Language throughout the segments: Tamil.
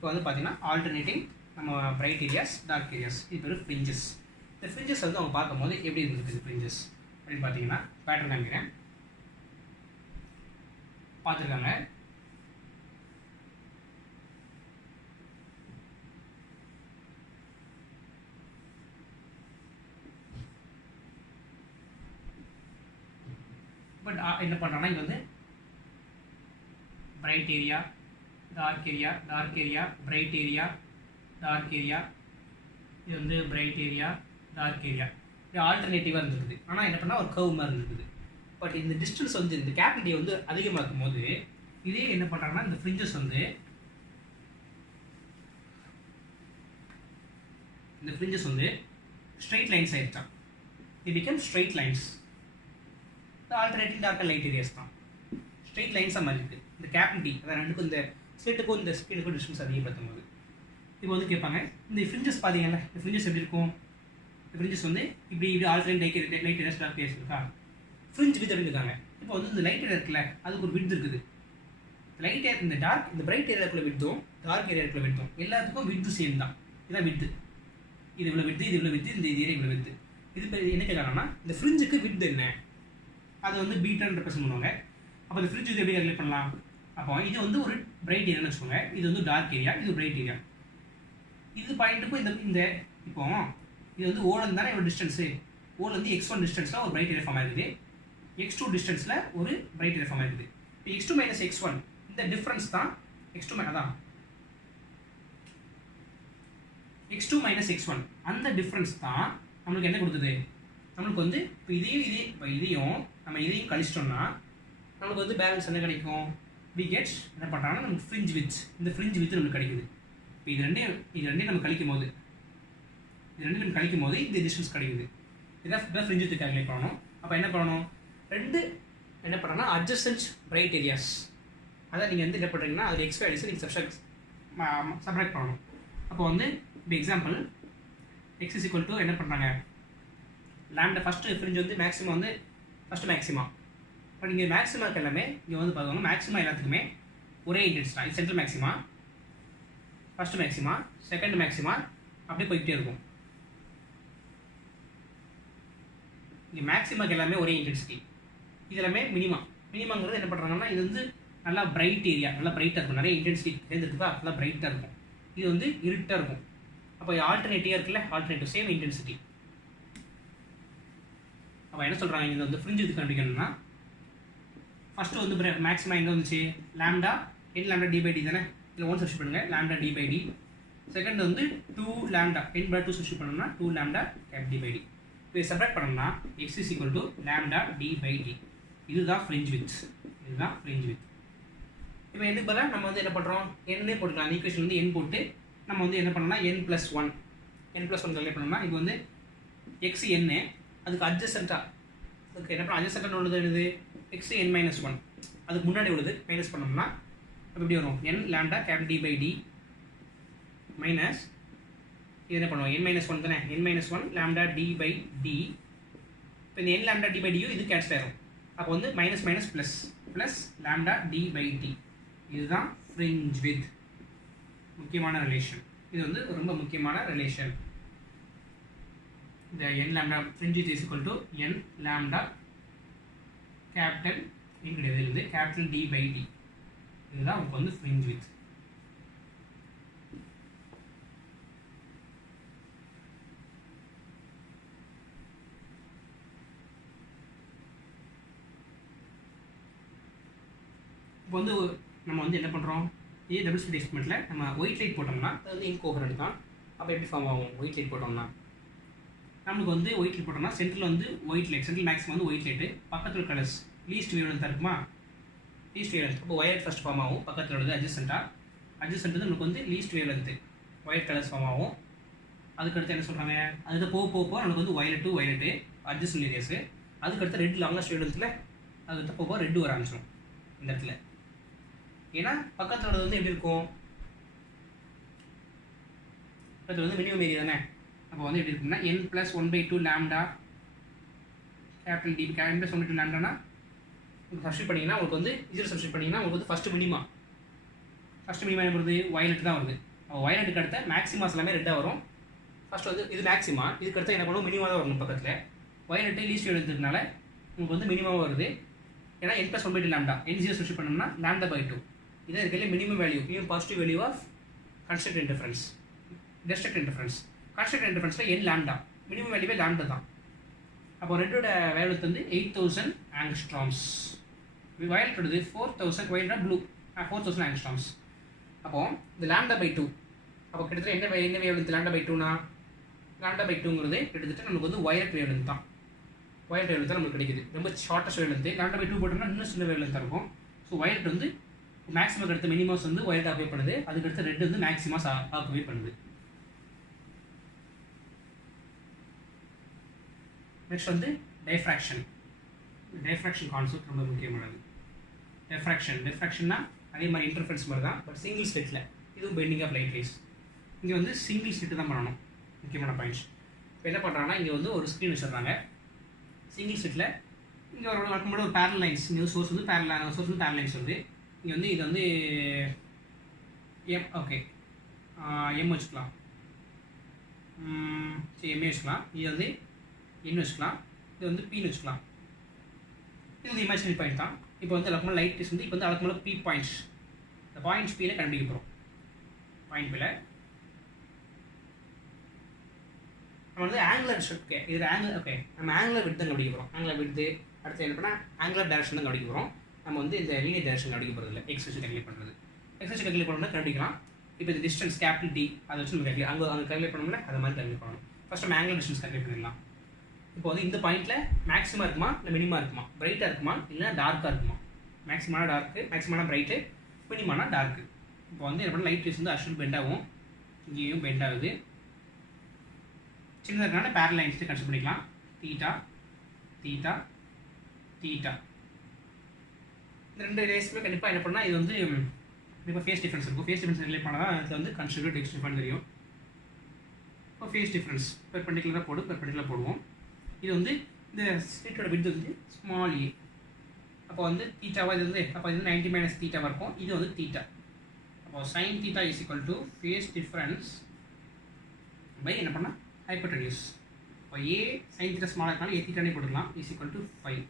இப்போ வந்து பார்த்தீங்கன்னா ஆல்டர்னேட்டிங் நம்ம பிரைட் ஏரியாஸ் டார்க் ஏரியாஸ் இது பேர் ஃப்ரிஞ்சஸ். இந்த ஃப்ரிஞ்சஸ் வந்து அவங்க பார்க்கும்போது எப்படி இருந்துருக்கு ஃப்ரிஞ்சஸ் அப்படின்னு பார்த்தீங்கன்னா பேட்டர்ன் காமிக்கிறேன். பார்த்துருக்காங்க. பட் என்ன பண்ணுறாங்கன்னா இங்கே வந்து bright area dark area dark area bright area dark area இது வந்து பிரைட் ஏரியா டார்க் ஏரியா இது ஆல்டர்னேட்டிவாக இருந்துருக்குது. ஆனால் என்ன பண்ணால் ஒரு கர்வ் மாதிரி இருந்துருக்குது. பட் இந்த டிஸ்டன்ஸ் வந்து இந்த கேபிலிட்டி வந்து அதிகமாக்கும் போது இதே என்ன பண்ணுறாங்கன்னா இந்த ஃப்ரிஞ்சஸ் வந்து இந்த ஃப்ரிஞ்சஸ் வந்து ஸ்ட்ரெயிட் லைன்ஸ் ஆயிடுச்சான். இது பிகம் ஸ்ட்ரெயிட் லைன்ஸ். இந்த alternating dark and light areas தான் ஸ்ட்ரெயிட் லைன்ஸாக மாதிரி இருக்குது. இந்த கேபிலிட்டி அதான் ரெண்டுக்கும் இந்த ஸ்லிட்டுக்கும் இந்த ஸ்கின்னுக்கும் டிஸ்டன்ஸ் அதிகப்படுத்தும் போது இப்போ வந்து கேட்பாங்க இந்த ஃப்ரிஞ்சஸ் பார்த்தீங்கல்ல இந்த ஃப்ரிஞ்சஸ் எப்படி இருக்கும். இந்த ஃப்ரிஞ்சஸ் வந்து இப்படி இப்படி alternate light areas dark areas இருக்கா. ஃப்ரிஞ்ச் வித் எடுத்துருக்காங்க. இப்போ வந்து இந்த லைட் ஏரியா இருக்குல்ல அதுக்கு ஒரு விட்த் இருக்குது. லைட் ஏரியா இந்த டார்க் இந்த பிரைட் ஏரியாக்குள்ள விட்டும் டார்க் ஏரியாக்குள்ள விட்டும் எல்லாத்துக்கும் விட்து சேம் தான். இதான் விட்து. இது இவ்வளோ விட்து இது இவ்வளோ விட்து இந்த ஏரியா இவ்வளோ விட்து. இது என்ன கேட்கறாங்கன்னா இந்த ஃப்ரிஞ்சுக்கு விட்த் என்ன அது வந்து பீட்டான்னு ரெப்ரசென்ட் பண்ணுவாங்க. அப்போ இந்த ஃப்ரிட்ஜ் இது எப்படி ரெகுலேட் பண்ணலாம். அப்போ இது வந்து ஒரு பிரைட் ஏரியான்னு வச்சுக்கோங்க. இது வந்து டார்க் ஏரியா இது பிரைட் ஏரியா. இது பாயிண்ட்டுக்கும் இந்த இந்த இப்போ இது வந்து ஓலந்து தானே ஒரு டிஸ்டன்ஸு. ஓலந்து x1 டிஸ்டன்ஸில் ஒரு பிரைட் ஏரியா ஃபார்ம் ஆகிருக்குது. x2 டிஸ்டன்ஸில் ஒரு பிரைட் ஏரியா ஃபார்ம் ஆகிருக்குது. இப்போ x2 மைனஸ் x1 இந்த டிஃப்ரென்ஸ் தான் x2 அதான் x2 மைனஸ் x1 அந்த டிஃப்ரென்ஸ் தான் நம்மளுக்கு என்ன கொடுக்குது. நம்மளுக்கு வந்து இப்போ இதையும் நம்ம இதையும் கழிச்சிட்டோம்னா நம்மளுக்கு வந்து பேலன்ஸ் என்ன கிடைக்கும். வி கெட்ஸ் என்ன பண்ணுறாங்கன்னா நமக்கு ஃப்ரிஞ்ச் வித் இந்த ஃப்ரிஞ்ச் வித் நம்மளுக்கு கிடைக்குது. இப்போ இது ரெண்டையும் நம்ம கழிக்கும் போது இந்த டிஸ்டன்ஸ் கிடைக்குது. இதான் ஃப்ரிஞ்ச் வித் கால்குலேட் பண்ணணும். அப்போ என்ன பண்ணணும் ரெண்டு என்ன பண்ணுறோன்னா அட்ஜசன்ட் பிரைட் ஏரியாஸ் அதான் நீங்கள் வந்து என்ன பண்ணுறீங்கன்னா அது எக்ஸ் வேல்யூஸ் நீங்கள் சப்ராக்ட் பண்ணணும். அப்போ வந்து இப்போ example X is equal to என்ன பண்ணுறாங்க லேம்டா ஃபஸ்ட்டு ஃப்ரிஞ்ச் வந்து மேக்ஸிமம் வந்து ஃபஸ்ட்டு மேக்ஸிமா. பட் இங்கே மேக்ஸிமாக்கு எல்லாமே இங்கே வந்து பார்த்துக்கோங்க மேக்ஸிமா எல்லாத்துக்குமே ஒரே இன்டென்ஸ் தான். இது central maxima first maxima second maxima அப்படியே போய்கிட்டே இருக்கும். இங்கே மேக்ஸிமாக்கு எல்லாமே ஒரே இன்டென்சிட்டி. இது எல்லாமே மினிமாங்கிறது என்ன பண்ணுறாங்கன்னா இது வந்து நல்லா பிரைட் ஏரியா நல்லா பிரைட்டாக இருக்கும். நிறைய இன்டென்சிட்டி சேர்ந்துருக்குதா நல்லா பிரைட்டாக இருக்கும். இது வந்து இருட்டாக இருக்கும். அப்போ ஆல்டர்னேட்டிவாக இருக்குல்ல ஆல்டர்னேட்டிவ் சேம் இன்டென்சிட்டி. அப்போ என்ன சொல்கிறாங்க இது வந்து ஃப்ரிஞ்ச் இது கண்டுபிடிக்கணும்னா ஃபஸ்ட்டு வந்து மேக்ஸிமம் எங்கே வந்துச்சு lambda n lambda D by d தானே. இதில் 1 சப்ஸ்டியூட் பண்ணுங்கள் lambda D by d. Second வந்து 2 லேம்டா n பை 2 சப்ஸ்டியூட் பண்ணோம்னா 2 லேம்டா டி பை டி. இப்போ செப்பரேட் பண்ணோம்னா x is equal to lambda D by d. இதுதான் ஃப்ரிஞ்ச் வித். இப்போ எதுக்கு பதிலாக நம்ம வந்து என்ன பண்ணுறோம் n போட்டுக்கலாம். அந்த ஈக்குவேஷன் வந்து n போட்டு நம்ம வந்து என்ன பண்ணோம்னா n+1 கல்குலேட் பண்ணோம்னா இது வந்து x n அதுக்கு அட்ஜசென்ட்டாக அதுக்கு என்ன பண்ண அட்ஜசென்ட்டாக உள்ளது என்னது x n-1 அதுக்கு முன்னாடி உள்ளது மைனஸ் பண்ணோம்னா எப்படி வரும் n lambda capital D by d minus இது என்ன பண்ணுவோம் n-1 தானே n-1 lambda D by d. இப்போ இந்த n லேம்டா டி பை டியும் இது கேன்சல் ஆயிரும். அப்போ வந்து minus minus plus lambda D by d. இதுதான் ஃப்ரிஞ்ச் வித் முக்கியமான ரிலேஷன். இது வந்து ரொம்ப முக்கியமான ரிலேஷன். இந்த n lambda fringe width is equal to n lambda capital இங்கிருந்து கேபிட்டல் டி பை டி. இதுதான் உங்களுக்கு வந்து ஃப்ரிஞ்ச் வித். இப்போ வந்து நம்ம வந்து என்ன பண்ணுறோம் இதே டபுள் ஸ்லிட் எக்ஸ்பெரிமெண்ட்டில் நம்ம ஒயிட் லைட் போட்டோம்னா அது வந்து இன்கோஹரண்ட் தான். அப்போ எப்படி ஃபார்ம் ஆகும் ஒயிட் லைட் போட்டோம்னா நம்மளுக்கு வந்து ஒயிட் லைட் போட்டோம்னா சென்ட்ரல் வந்து ஒயிட் லைட் சென்ட்ரல் மேக்ஸிமம் வந்து ஒயிட் லைட்டு பக்கத்தில் கலர்ஸ் லீஸ்ட் வேவ் இருக்குமா லீஸ்ட் வேவ் அப்போ ஒயர் ஃபஸ்ட் ஃபார்ம் ஆகும். பக்கத்தில் உள்ளது அட்ஜசென்ட் வந்து நமக்கு வந்து least wave length white colours form ஆகும். அதுக்கடுத்து என்ன சொல்கிறாங்க அதுக்கு போக நமக்கு வந்து வயலட்டு அட்ஜசென்ட் ஏரியாஸு. அதுக்கடுத்து ரெட் லாங்கஸ்ட் வேவ் லென்த்தில் அதுக்கு போக ரெட்டு வர ஆரம்பிச்சிடும் இந்த இடத்துல. ஏன்னா பக்கத்தில் உள்ளது வந்து எப்படி இருக்கும் பக்கத்தில் வந்து மினிமம் ஏரியா தானே. அப்போ வந்து எப்படி இருக்குன்னா n+1/2 lambda capital D n+1/2 லேம்டானா உங்களுக்கு சப்ஸ்டியூட் பண்ணிங்கன்னா உங்களுக்கு வந்து இதில் சப்ஸ்டியூட் பண்ணிங்கன்னா உங்களுக்கு வந்து ஃபஸ்ட்டு மினிமா என்ன வருது வயலட் தான் வருது. வயலட்டுக்கு அடுத்த மேக்ஸிமாஸ் எல்லாமே ரெட்டாக வரும். ஃபர்ஸ்ட் வந்து இது மேக்ஸிமா, இதுக்கு அடுத்து என்ன பண்ணுவோம் மினிமா தான் வரணும் பக்கத்தில். வயலட்டு லீஸ்ட் எடுத்ததுனால உங்களுக்கு வந்து மினிமம் வருது. ஏன்னா n + 1/2 லாம்டா n0 சப்ஸ்டிட் பண்ணோம்னா λ/2 இதான் இருக்கிற minimum value, minimum positive value of construct interference. Destruct interference construct இன்டர்ஃபரன்ஸில் n லாம்டா, மினிமம் வேல்யூவே லாம்டா தான். அப்போ ரெட்டோட வேல்யூ வந்து 8000 ஆங்ஸ்ட்ராம்ஸ். வயலட்டோடது 4000, வயலட்டா ப்ளூ 4000 ஆங்ஸ்ட்ராம்ஸ். அப்போ இந்த λ/2 அப்போ கிட்டத்தட்ட என்ன வேவ்லென்த் λ/2னா λ/2ங்கிறது கிட்டத்தட்ட நமக்கு வந்து வயலட் வேவ்லென்த் தான். வயலட் வேவ்லென்த் தான் நமக்கு கிடைக்குது. ரொம்ப ஷார்ட்டஸ்ட் வேவ்லென்த். λ/2 போட்டோம்னா இன்னும் சின்ன வேவ்லென்த்தாக இருக்கும். ஸோ வயலட் வந்து மேக்ஸிமம் அடுத்த மினிமம்ஸ் வந்து வயலட் ஆக்குவே பண்ணுது, அதுக்கடுத்து ரெட் வந்து மேக்ஸிமஸ் ஆக்குவே பண்ணுது. நெக்ஸ்ட் வந்து டைஃப்ராக்ஷன். டைஃப்ராக்ஷன் கான்செப்ட் ரொம்ப முக்கியமானது. டிஃப்ராக்ஷன்னா அதே மாதிரி இன்டர்ஃபரன்ஸ் மாதிரி தான், பட் சிங்கிள் ஸ்லிட்டில். இதுவும் பெண்டிங் ஆஃப் லைட் ரேஸ். இங்கே வந்து சிங்கிள் ஸ்லிட்டு தான் பண்ணணும், முக்கியமான பாயிண்ட்ஸ். இப்போ என்ன பண்ணுறாங்கன்னா இங்கே வந்து ஒரு ஸ்க்ரீன் வச்சுருக்காங்க சிங்கிள் ஸ்லிட்டில். இங்கே ஒரு வழக்கம்போது ஒரு பேரல் லைன்ஸ், இங்கே சோர்ஸ் வந்து பேரல் லைன்ஸ் வருது. இங்கே வந்து இது வந்து எம் வச்சுக்கலாம், சரி எம்ஏ வச்சுக்கலாம். இது வந்து என்ன வச்சுக்கலாம், இது வந்து பின்னு வச்சுக்கலாம். இது வந்து இமேஜினரி பாயிண்ட் தான். இப்போ வந்து வழக்கமாக லைட் டெஸ்ட் வந்து இப்போ வந்து வழக்கமாக பி பாயிண்ட்ஸ், இந்த பாயிண்ட்ஸ் பியில் கண்டுபிடிக்க போகிறோம். பாயிண்ட் பியில் நம்ம வந்து ஆங்குலர் ஷிஃப்ட், இது நம்ம ஆங்குலர் விட் தான் கண்டுபிடிக்க போகிறோம். ஆங்குலர் விட்டு அடுத்து என்ன பண்ணால் ஆங்குலர் டேரக்ஷன் தான் கண்டுபிடிக்க போகிறோம். நம்ம வந்து இந்த லீனியர் டேரக்ஷன் கண்டுபிடிக்க போகிறது இல்லை. எக்ஸ் வச்சு கல்குலேட் பண்ணுறது. எக்ஸ் வச்சு கல்குலேட் பண்ணணும்னா கண்டுபிடிக்கலாம். இப்போ இந்த டிஸ்டன்ஸ் கேபிட்டல் டி அதை வச்சு நம்ம கல்குலேட் அங்கே கல்குலேட் பண்ணோம்னா அது மாதிரி கல்குலேட் பண்ணணும். ஃபஸ்ட் நம்ம ஆங்குலர் டிஸ்டன்ஸ் கல்குலேட் பண்ணிடலாம். இப்போ வந்து இந்த பாயிண்ட்டில் மேக்ஸிமா இருக்குமா இல்லை மினிமா இருக்குமா, பிரைட்டாக இருக்குமா இல்லை டார்க்காக இருக்குமா. மேக்ஸிமான டார்க்கு, மேக்ஸிமான பிரைட்டு, மினிமான டார்க்கு. இப்போ வந்து என்ன பண்ண லைட் ரேஸ் வந்து அஷுல் பெண்ட் ஆகும், இங்கேயும் பெண்ட் ஆகுது. சின்னதாக இருக்கனால பேரல் லைன்ஸ் கன்சிடர் பண்ணிக்கலாம். தீட்டா தீட்டா தீட்டா இந்த ரெண்டு ரேஸுமே கண்டிப்பாக என்ன பண்ணால் இது வந்து இப்போ ஃபேஸ் டிஃப்ரென்ஸ் இருக்கும். ஃபேஸ் டிஃப்ரென்ஸ் ரிலேட் பண்ணால் தான் அது வந்து கன்சிடர் டெக்ஸ்ட் டிஃபரன்ஸ் தெரியும். இப்போ ஃபேஸ் டிஃப்ரென்ஸ் பெர்பெண்டிகுலராக போடுவோம். இது வந்து இந்த ஸ்லிட்டோட விட்த் வந்து ஸ்மால் ஏ. அப்போ வந்து தீட்டாவாக இது வந்து அப்போ இது 90 - தீட்டாவாக இருக்கும். இது வந்து தீட்டா. அப்போ sin theta is equal to phase difference by என்ன பண்ணால் ஹைப்போடென்யூஸ். இப்போ ஏ sin தீட்டா ஸ்மாலாக இருக்காலும் ஏ தீட்டானே போட்டுக்கலாம். Is equal to 5.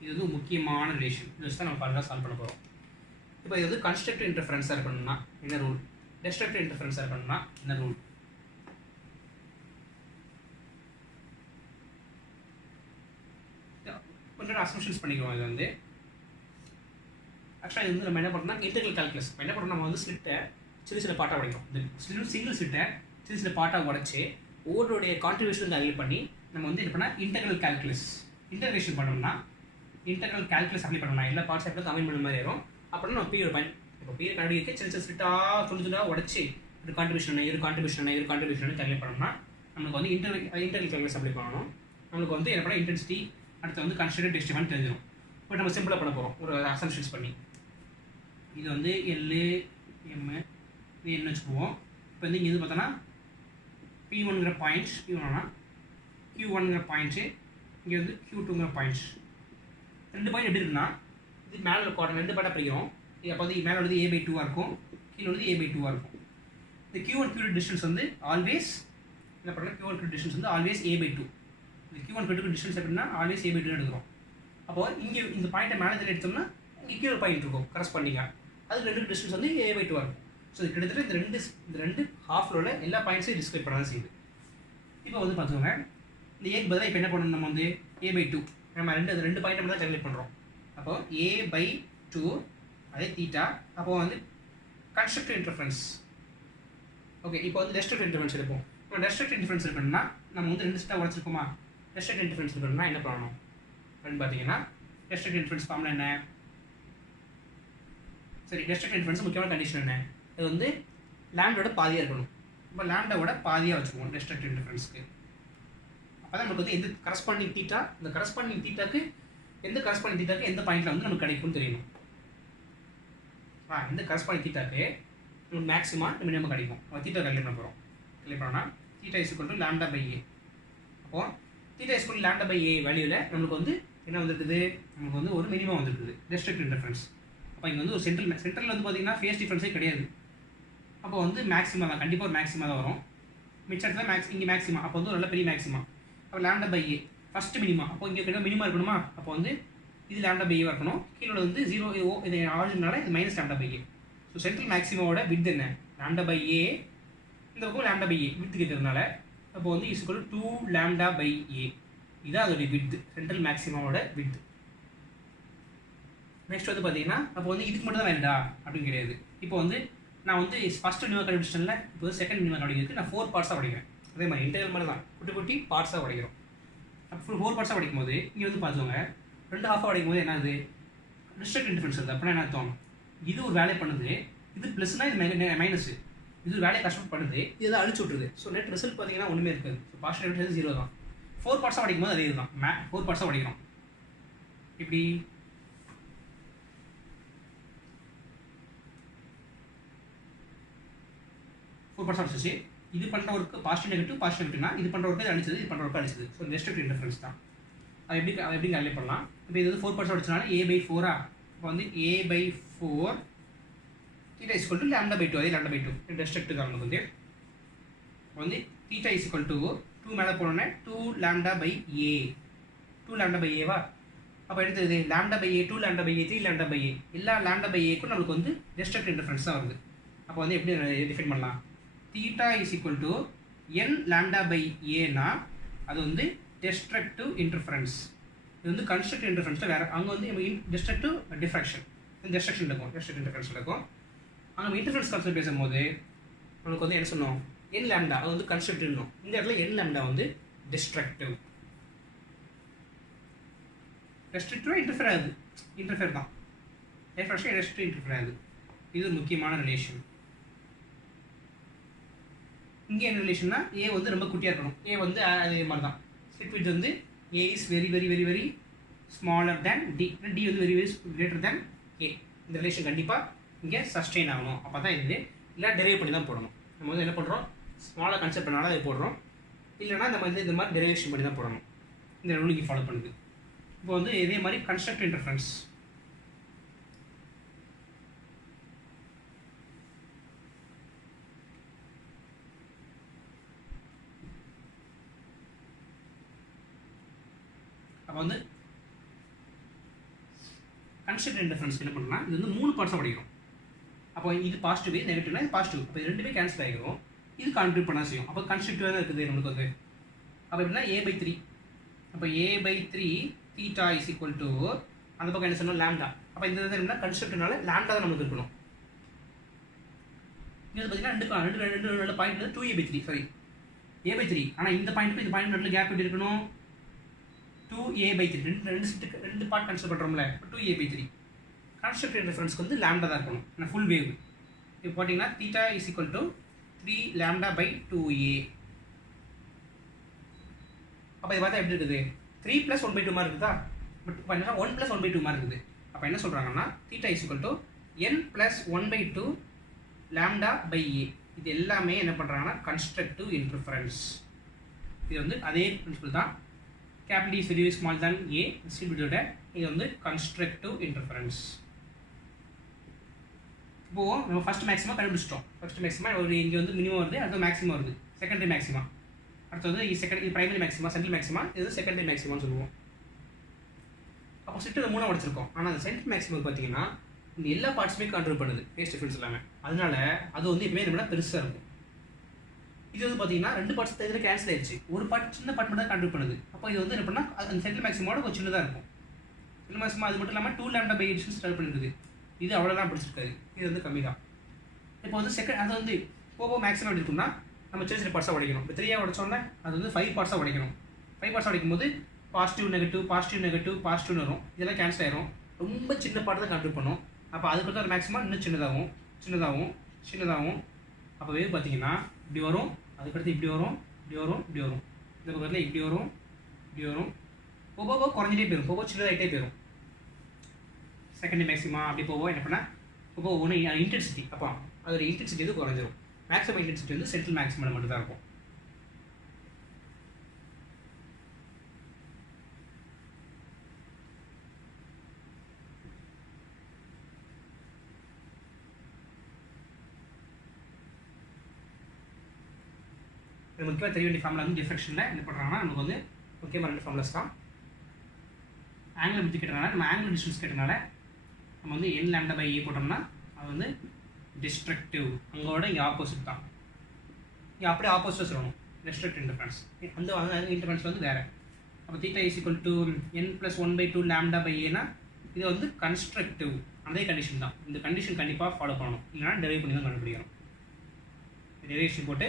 இது வந்து முக்கியமான ரிலேஷன். இது வச்சு தான் நம்ம ஃபர்தராக சால்வ் பண்ண போகிறோம். இப்போ இது வந்து கன்ஸ்ட்ரக்டிவ் இன்டர்ஃபரன்ஸாக இருக்கணும்னா என்ன ரூல், டெஸ்ட்ரக்டிவ் இன்டர்ஃபரன்ஸாக இருக்கணும்னா என்ன ரூல். கொஞ்சம் அசம்ஷன்ஸ் பண்ணிக்குவோம். இது வந்து ஆக்சுவலாக இது வந்து நம்ம என்ன பண்ணோம்னா இன்டெக்ரல் கால்குலஸ். என்ன பண்ணோம், நம்ம வந்து ஸ்லிட்டை சின்ன பார்ட்டாக உடைக்கும். இந்த சிங்கிள் ஸ்லிட்டை சின்ன பார்ட்டாக உடைச்சி ஒவ்வொருடைய கான்ட்ரிபியூஷன் கால்குலேட் பண்ணி நம்ம வந்து என்ன பண்ணால் இன்டெக்ரல் கால்குலஸ் இன்டெகிரேஷன் பண்ணோம்னா, இன்டெக்ரல் கால்குலஸ் அப்ளை பண்ணோம்னா எல்லா பார்ட்ஸ் எப்படி கம்பைன் பண்ண மாதிரி வரும். அப்படின்னா நம்ம பீரியட் பாயிண்ட் இப்போ பீரியட் கண்டுபிடிக்க சின்ன ஸ்லிட்டாக சொல்லிச்சுட்டா உடச்சி ஒரு கான்ட்ரிபியூஷன் கால்குலேட் பண்ணோம்னா நம்மளுக்கு வந்து இன்டெக்ரல் கால்குலஸ் அப்ளை பண்ணணும். நம்மளுக்கு வந்து என்ன பண்ணால் இன்டென்சிட்டி அடுத்து வந்து கன்ஸ்ட்ரக்டிவ் டெஸ்டிஃபன் தெரிஞ்சிடும். இப்போ நம்ம சிம்பிளாக பண்ண போகிறோம் ஒரு அசம்ஷன்ஸ் பண்ணி. இது வந்து எல்லு எம்மு இது என்ன வச்சுக்குவோம். இப்போ வந்து இங்கே இது பார்த்தோன்னா P1ங்கிற பாயிண்ட்ஸ், P1னா Q1ங்கிற பாயிண்ட்ஸு, இங்கே வந்து Q2ங்கிற பாயிண்ட்ஸ். ரெண்டு பாயிண்ட் எப்படி இருக்குன்னா இது மேலே குவாட்ரண்ட் ரெண்டு பாயிண்டாக பிரிக்கிறோம். இது அப்போ வந்து மேலே வந்து A/2 இருக்கும், கீழே வந்து A/2 இருக்கும். இந்த Q1 Q2 டிஸ்டன்ஸ் வந்து ஆல்வேஸ் என்ன பண்ணுறோம், Q1 Q2 டிஸ்டன்ஸ் வந்து ஆல்வேஸ் A/2. இந்த Q1 Q2 டிஸ்டன்ஸ் எப்படின்னா ஆல்வேஸ் A/2 எடுக்கிறோம். அப்போது இங்கே இந்த பாயிண்ட்டை மேலே இதில் எடுத்தோம்னா இங்கே கீழே பாயிண்ட் இருக்கும் கரஸ்பாண்டிங்காக, அதுக்கு ரெண்டு டிஸ்டன்ஸ் வந்து A/2 இருக்கும். ஸோ இது கிட்டத்தட்ட இந்த ரெண்டு ஹாஃபில் உள்ள எல்லா பாயிண்ட்ஸையும் டிஸ்கிரைப் பண்ண தான் செய்யுது. இப்போ வந்து பார்த்துக்கோங்க, இந்த ஏக்கு பதிலாக இப்போ என்ன பண்ணணும், நம்ம வந்து A/2 நம்ம ரெண்டு பாயிண்ட் மட்டும் தான் கால்குலேட் பண்ணுறோம். அப்போது A/2 அதே தீட்டா. அப்போது வந்து கன்ஸ்ட்ரக்டிவ் இன்டர்ஃபரன்ஸ். ஓகே, இப்போ வந்து டெஸ்ட்ரக்டிவ் இன்டர்ஃபரன்ஸ் எடுப்போம். இப்போ டெஸ்ட்ரக்டிவ் இன்டர்ஃபரன்ஸ் இருக்கணும்னா நம்ம வந்து ரெண்டு ஸ்டாக உடச்சிருக்கோமா. டெஸ்ட்ரக்டிவ் இன்டர்ஃபரன்ஸ் இருக்கணும்னா என்ன பண்ணணும் அப்படின்னு பார்த்தீங்கன்னா, டெஸ்ட்ரக்டிவ் இன்டர்ஃபரன்ஸ் ஃபார்முலா என்ன, சரி டெஸ்ட்ரக்டிவ் இன்டர்ஃபரன்ஸ் முக்கியமான கண்டிஷன் என்ன, இது வந்து லேம்டாவோட பாதியாக இருக்கணும். இப்போ லேம்டாவோட பாதியாக வச்சுக்குவோம் டெஸ்ட்ரக்டிவ் இன்டர்ஃபரன்ஸ்க்கு. அப்போ தான் நமக்கு வந்து எந்த கரஸ்பாண்டிங் தீட்டா, இந்த கரஸ்பாண்டிங் தீட்டாக்கு எந்த பாயிண்ட்டில் வந்து நமக்கு கிடைக்கும்னு தெரியணும். இந்த கரஸ்பாண்டிங் தீட்டாக்கு நமக்கு மேக்ஸிமா மினிமம் கிடைக்கும். தீட்டா கல்குலேட் பண்ண போகிறோம். கல்குலேட் பண்ணோம்னா theta is equal to λ/a. அப்போது தீட்டா இஸ் ஈக்குவல் λ/a வேல்யூவில் நம்மளுக்கு வந்து என்ன வந்துருக்குது, நமக்கு வந்து ஒரு மினிமம் வந்துருக்குது டெஸ்ட்ரக்டிவ் இன்டர்ஃபரன்ஸ். அப்போ இங்கே வந்து ஒரு சென்டரில் வந்து பார்த்தீங்கன்னா ஃபேஸ் டிஃப்ரென்ஸே கிடையாது. அப்போ வந்து மேக்ஸிமா தான், கண்டிப்பாக ஒரு மேக்ஸிமா தான் வரும். மிச்ச இடத்துல இங்கே மேக்ஸிமா, அப்போ வந்து ஒரு நல்ல பெரிய மேக்ஸிமா. அப்போ lambda by a first minima, அப்போ இங்கே கிட்ட மினிமா இருக்கணுமா, அப்போ வந்து இது லாம்டா பை ஏ இருக்கணும். கீழே வந்து 0 இது ஆரிஜினால இது minus lambda by A. So central மேக்ஸிமாவோட வித் என்ன, லாம்டா பை ஏ, இந்த பக்கம் லாம்டா பை ஏ வித் கேட்கறதுனால அப்போ வந்து is equal to 2 lambda by A. இதுதான் அதோடைய வித், சென்ட்ரல் மேக்ஸிமாவோட வித். நெக்ஸ்ட் வந்து பார்த்தீங்கன்னா அப்போ வந்து இதுக்கு மட்டும் தான் வேண்டா அப்படின்னு கிடையாது. இப்போ வந்து நான் வந்து ஃபஸ்ட் மினிமா கண்டுபிடிச்சேன்ல, இப்போ செகண்ட் மினிமா கண்டுபிடிக்கிறதுக்கு நான் 4 பார்ட்ஸாக உடைக்கிறேன். அதே மாதிரி இன்டெகிரல் மாதிரி தான் குட்டி குட்டி பார்ட்ஸாக உடைக்கிறோம். அப்போ 4 பார்ட்ஸாக உடைக்கும் போது இங்கே வந்து பார்த்துக்கோங்க, 2 ஹாஃபாக உடைக்கும் போது என்னது டிஸ்ட்ரக்ட் இன்டர்ஃபரன்ஸ் வருது. அப்படின்னா என்ன அர்த்தம், இது ஒரு வேலையை பண்ணுது, இது ப்ளஸ்னால் இது மைனஸ், இது ஒரு வேலையை கஷ்டப்பட்டு பண்ணுது, இது எதாவது அழிச்சு விட்டுருது. ஸோ நெட் ரிசல்ட் பார்த்தீங்கன்னா ஒன்றுமே இருக்காது. ஸோ பாசிட்டிவ் 0 தான். 4 பார்ட்ஸாக உடைக்கும் போது அதே இதுதான், 4 பார்ட்ஸாக உடைக்கிறோம். இப்படி 4 பார்ட்ஸாக அடிச்சிச்சு. இது பண்ணுற ஒர்க்கு பாசிட்டிவ் நெகட்டிவ்னா இது பண்ணுற ஒர்க்கு அடிச்சது, இது பண்ணுற ஒர்க்கு அடிச்சது. ஸோ டிஸ்ட்ரக்ட் இன்டர்ஃபரன்ஸ் தான். அது எப்படி கால்குலேட் பண்ணலாம். இப்போ இது வந்து 4 பார்ட்ஸாக அடிச்சனால a/4. இப்போ வந்து a/4 θ is equal to λ/2. அதே λ/2 டிஸ்ட்ரக்ட் தான் நமக்கு வந்து θ is equal to 2 மேலே போனோன்னே 2 λ/a. 2 λ/a அப்போ எடுத்தது λ/a, 2 λ/a, 3 λ/a. எல்லா λ/aக்கும் நம்மளுக்கு வந்து டிஸ்ட்ரக்ட் இன்டர்ஃபரன்ஸ் தான் வருது. அப்போ வந்து எப்படி டிஃபைன் பண்ணலாம், θ is equal to n λ/a அது வந்து destructive interference. இது வந்து constructive interference வேறு. அங்கே வந்து destructive diffraction, destruction இருக்கும், destructive interference இருக்கும். அங்கே இன்டர்ஃபரன்ஸ் கான்செப்ட் பேசும்போது நம்மளுக்கு வந்து என்ன சொன்னோம், n லாம்டா அது வந்து கன்ஸ்ட்ரக்டிவ் இருக்கும். இந்த இடத்துல n லாம்டா வந்து destructive. destructive இன்டர்ஃபியர் ஆகுது, இன்டர்ஃபியர் தான் destructive இன்டர்ஃபியர் ஆகுது. இது முக்கியமான ரிலேஷன். இங்கே என்ன ரிலேஷன்னா ஏ வந்து ரொம்ப குட்டியாக இருக்கணும். ஏ வந்து அதே மாதிரி தான் ஸ்பிட் வித் வந்து A is very very very very smaller than D, D வந்து very very greater than A. இந்த ரிலேஷன் கண்டிப்பாக இங்கே சஸ்டெயின் ஆகணும். அப்போ தான் இது இல்லை டெரைவ் பண்ணி தான் போடணும். நம்ம வந்து என்ன பண்ணுறோம், ஸ்மாலாக கன்செப்ட் பண்ணாலும் அது போடுறோம், இல்லைனா நம்ம வந்து இந்த மாதிரி டெரைவேஷன் பண்ணி தான் போடணும். இந்த ரூலிங் ஃபாலோ பண்ணுது. இப்போ வந்து இதே மாதிரி கன்ஸ்ட்ரக்டிவ் இன்டர்ஃபரன்ஸ். அப்போ வந்து கன்ஸ்ட்ரக்டிவ் இன்டர்ஃபரன்ஸ் என்ன பண்ணலாம், இது வந்து 3 பார்ட்ஸாக உடைக்கிறோம். அப்போ இது பாசிட்டிவ், நெகட்டிவ்னா இது பாசிட்டிவ். அப்போ இது ரெண்டுமே கேன்சல் ஆகிடும். இது கான்ட்ரிபியூட் பண்ண செய்யும். அப்போ கன்ஸ்ட்ரக்டிவாக தான் இருக்குது நம்மளுக்கு வந்து. அப்போ எப்படின்னா a/3. அப்போ a/3 θ is equal to அந்த பக்கம் என்ன சொன்னோம் லாம்டா. அப்போ இந்த இது என்ன கன்ஸ்ட்ரக்டிவ்னால லாம்டா தான் நமக்கு இருக்கணும். இங்கே பார்த்தீங்கன்னா ரெண்டு பாயிண்ட் வந்து 2a/3 சாரி a/3. ஆனால் இந்த பாயிண்ட்டுக்கும் இந்த பாயிண்ட் நடுவில் கேப் எப்படி இருக்கணும், 2a/3. ரெண்டு பார்ட் கன்சிடர் பண்ணுறோம்ல, 2a/3. கன்ஸ்ட்ரக்டிவ் இன்டர்ஃபரன்ஸ்க்கு வந்து லாம்டா தான் இருக்கணும், ஏன்னா ஃபுல் வேவ். இப்போ பார்த்தீங்கன்னா θ is equal to 3 λ/2a. அப்போ இதை பார்த்தா எப்படி இருக்குது, 3 + 1/2 மாதிரி இருக்குதா, பட் இப்போ என்னன்னா 1 + 1/2 மாதிரி இருக்குது. அப்போ என்ன சொல்கிறாங்கன்னா θ is equal to n + 1/2 λ/a. இது எல்லாமே என்ன பண்ணுறாங்கன்னா கன்ஸ்ட்ரக்டிவ் இன்டர்ஃபரன்ஸ். இது வந்து அதே பிரின்சிபல் தான். கேபிட்டல் இஸ் வெரி ஸ்மால் தான் ஏ டிஸ்ட்ரிபியூட்டோட. இது வந்து கன்ஸ்ட்ரக்டிவ் இன்டர்ஃபரன்ஸ். இப்போது நம்ம ஃபஸ்ட் மேக்ஸிமம் கண்டுபிடிச்சிட்டோம். ஃபஸ்ட் மேக்ஸிமம் ஒரு இங்கே வந்து மினிமம் வருது, அடுத்து மேக்ஸிமம் வருது, செகண்டரி மேக்ஸிமம். அடுத்து வந்து இது பிரைமரி மேக்ஸிமா, சென்ட்ரல் மேக்ஸிமா, இது செகண்டரி மேக்ஸிமான்னு சொல்லுவோம். அப்போ சிட்டு 3 உடச்சிருக்கோம். ஆனால் அந்த சென்ட்ரல் மேக்ஸிமம் பார்த்தீங்கன்னா இந்த எல்லா பார்ட்ஸுமே கண்ட்ரோல் பண்ணுது, ஃபேஸ் டிஃபரன்ஸ் எல்லாமே. அதனால அது வந்து எப்பவுமே என்ன பெருசாக இருக்கும். இது வந்து பார்த்தீங்கன்னா 2 பார்ட்ஸ் இதில் கேன்சல் ஆயிடுச்சு, ஒரு பார்ட் சின்ன பார்ட் மட்டும் தான் கண்ட்ரோல் பண்ணுது. அப்போ இது வந்து என்ன பண்ணால் அந்த சென்ட்ரல் மேக்ஸிமோட கொஞ்சம் சின்னதாக இருக்கும். சென்ட்ரல் மேக்ஸிமம் அது மட்டும் இல்லாமல் 2 λ/8 ஸ்டார்ட் பண்ணிருக்குது. இது அவ்வளோதான் பிடிச்சிருக்காது, இது வந்து கம்மி தான். இப்போ வந்து அது வந்து போக மேக்ஸிமம் எப்படி இருக்கும்னா நம்ம சின்ன பார்ட்ஸாக உடைக்கணும். இப்போ 3 உடைச்சோன்னா அது வந்து 5 பார்ட்ஸாக உடைக்கணும். 5 பார்ட்ஸாக உடைக்கும் போது பாசிட்டிவ் நெகட்டிவ் பாசிட்டிவ்னு வரும். இதெல்லாம் கேன்சல் ஆயிரும். ரொம்ப சின்ன பார்ட் தான் கண்ட்ரோல் பண்ணும். அப்போ அதுக்கு ஒரு மேக்ஸிமம் இன்னும் சின்னதாகும். அப்போ வேவ் பார்த்தீங்கன்னா இப்படி வரும், அதுக்கடுத்து இப்படி வரும். இந்த பக்கத்தில் இப்படி வரும். போக குறைஞ்சிட்டே போயிடும், போக சின்னதாகிட்டே போயிடும். செகண்டரி மேக்ஸிமா அப்படி போவோம். என்ன பண்ணால் இப்போ ஒன்று இன்டென்சிட்டி, அப்போ அதோட இன்டென்சிட்டி வந்து குறைஞ்சிரும். மேக்ஸிமம் இன்டென்சிட்டி வந்து சென்ட்ரல் மேக்ஸிமம் மட்டும் தான் இருக்கும். இது முக்கியமாக தெரிய வேண்டிய ஃபார்முலா வந்து டிஃப்ரெக்ஷனில் என்ன பண்ணுறாங்கன்னா நமக்கு வந்து முக்கியமாக 2 ஃபார்முலாஸ் தான். ஆங்கிள் பற்றி கேட்டனால நம்ம ஆங்கிள் டிஸ்டன்ஸ் கேட்டனால நம்ம வந்து n λ/a போட்டோம்னா அது வந்து டிஸ்ட்ரக்டிவ், அங்கோட இங்கே ஆப்போசிட் தான். இங்கே அப்படியே ஆப்போசிட்டாக சொல்லணும், டிஸ்ட்ரக்டிவ் இன்டர்ஃபரன்ஸ். அந்த இன்டர்ஃபரன்ஸ் வந்து வேறு. அப்போ θ = n + 1/2 λ/a இது வந்து கன்ஸ்ட்ரக்டிவ், அதே கண்டிஷன் தான். இந்த கண்டிஷன் கண்டிப்பாக ஃபாலோ பண்ணணும், இல்லைனா டெரைவ் பண்ணி தான் கண்டுபிடிக்கணும். டெரிவேஷன் போட்டு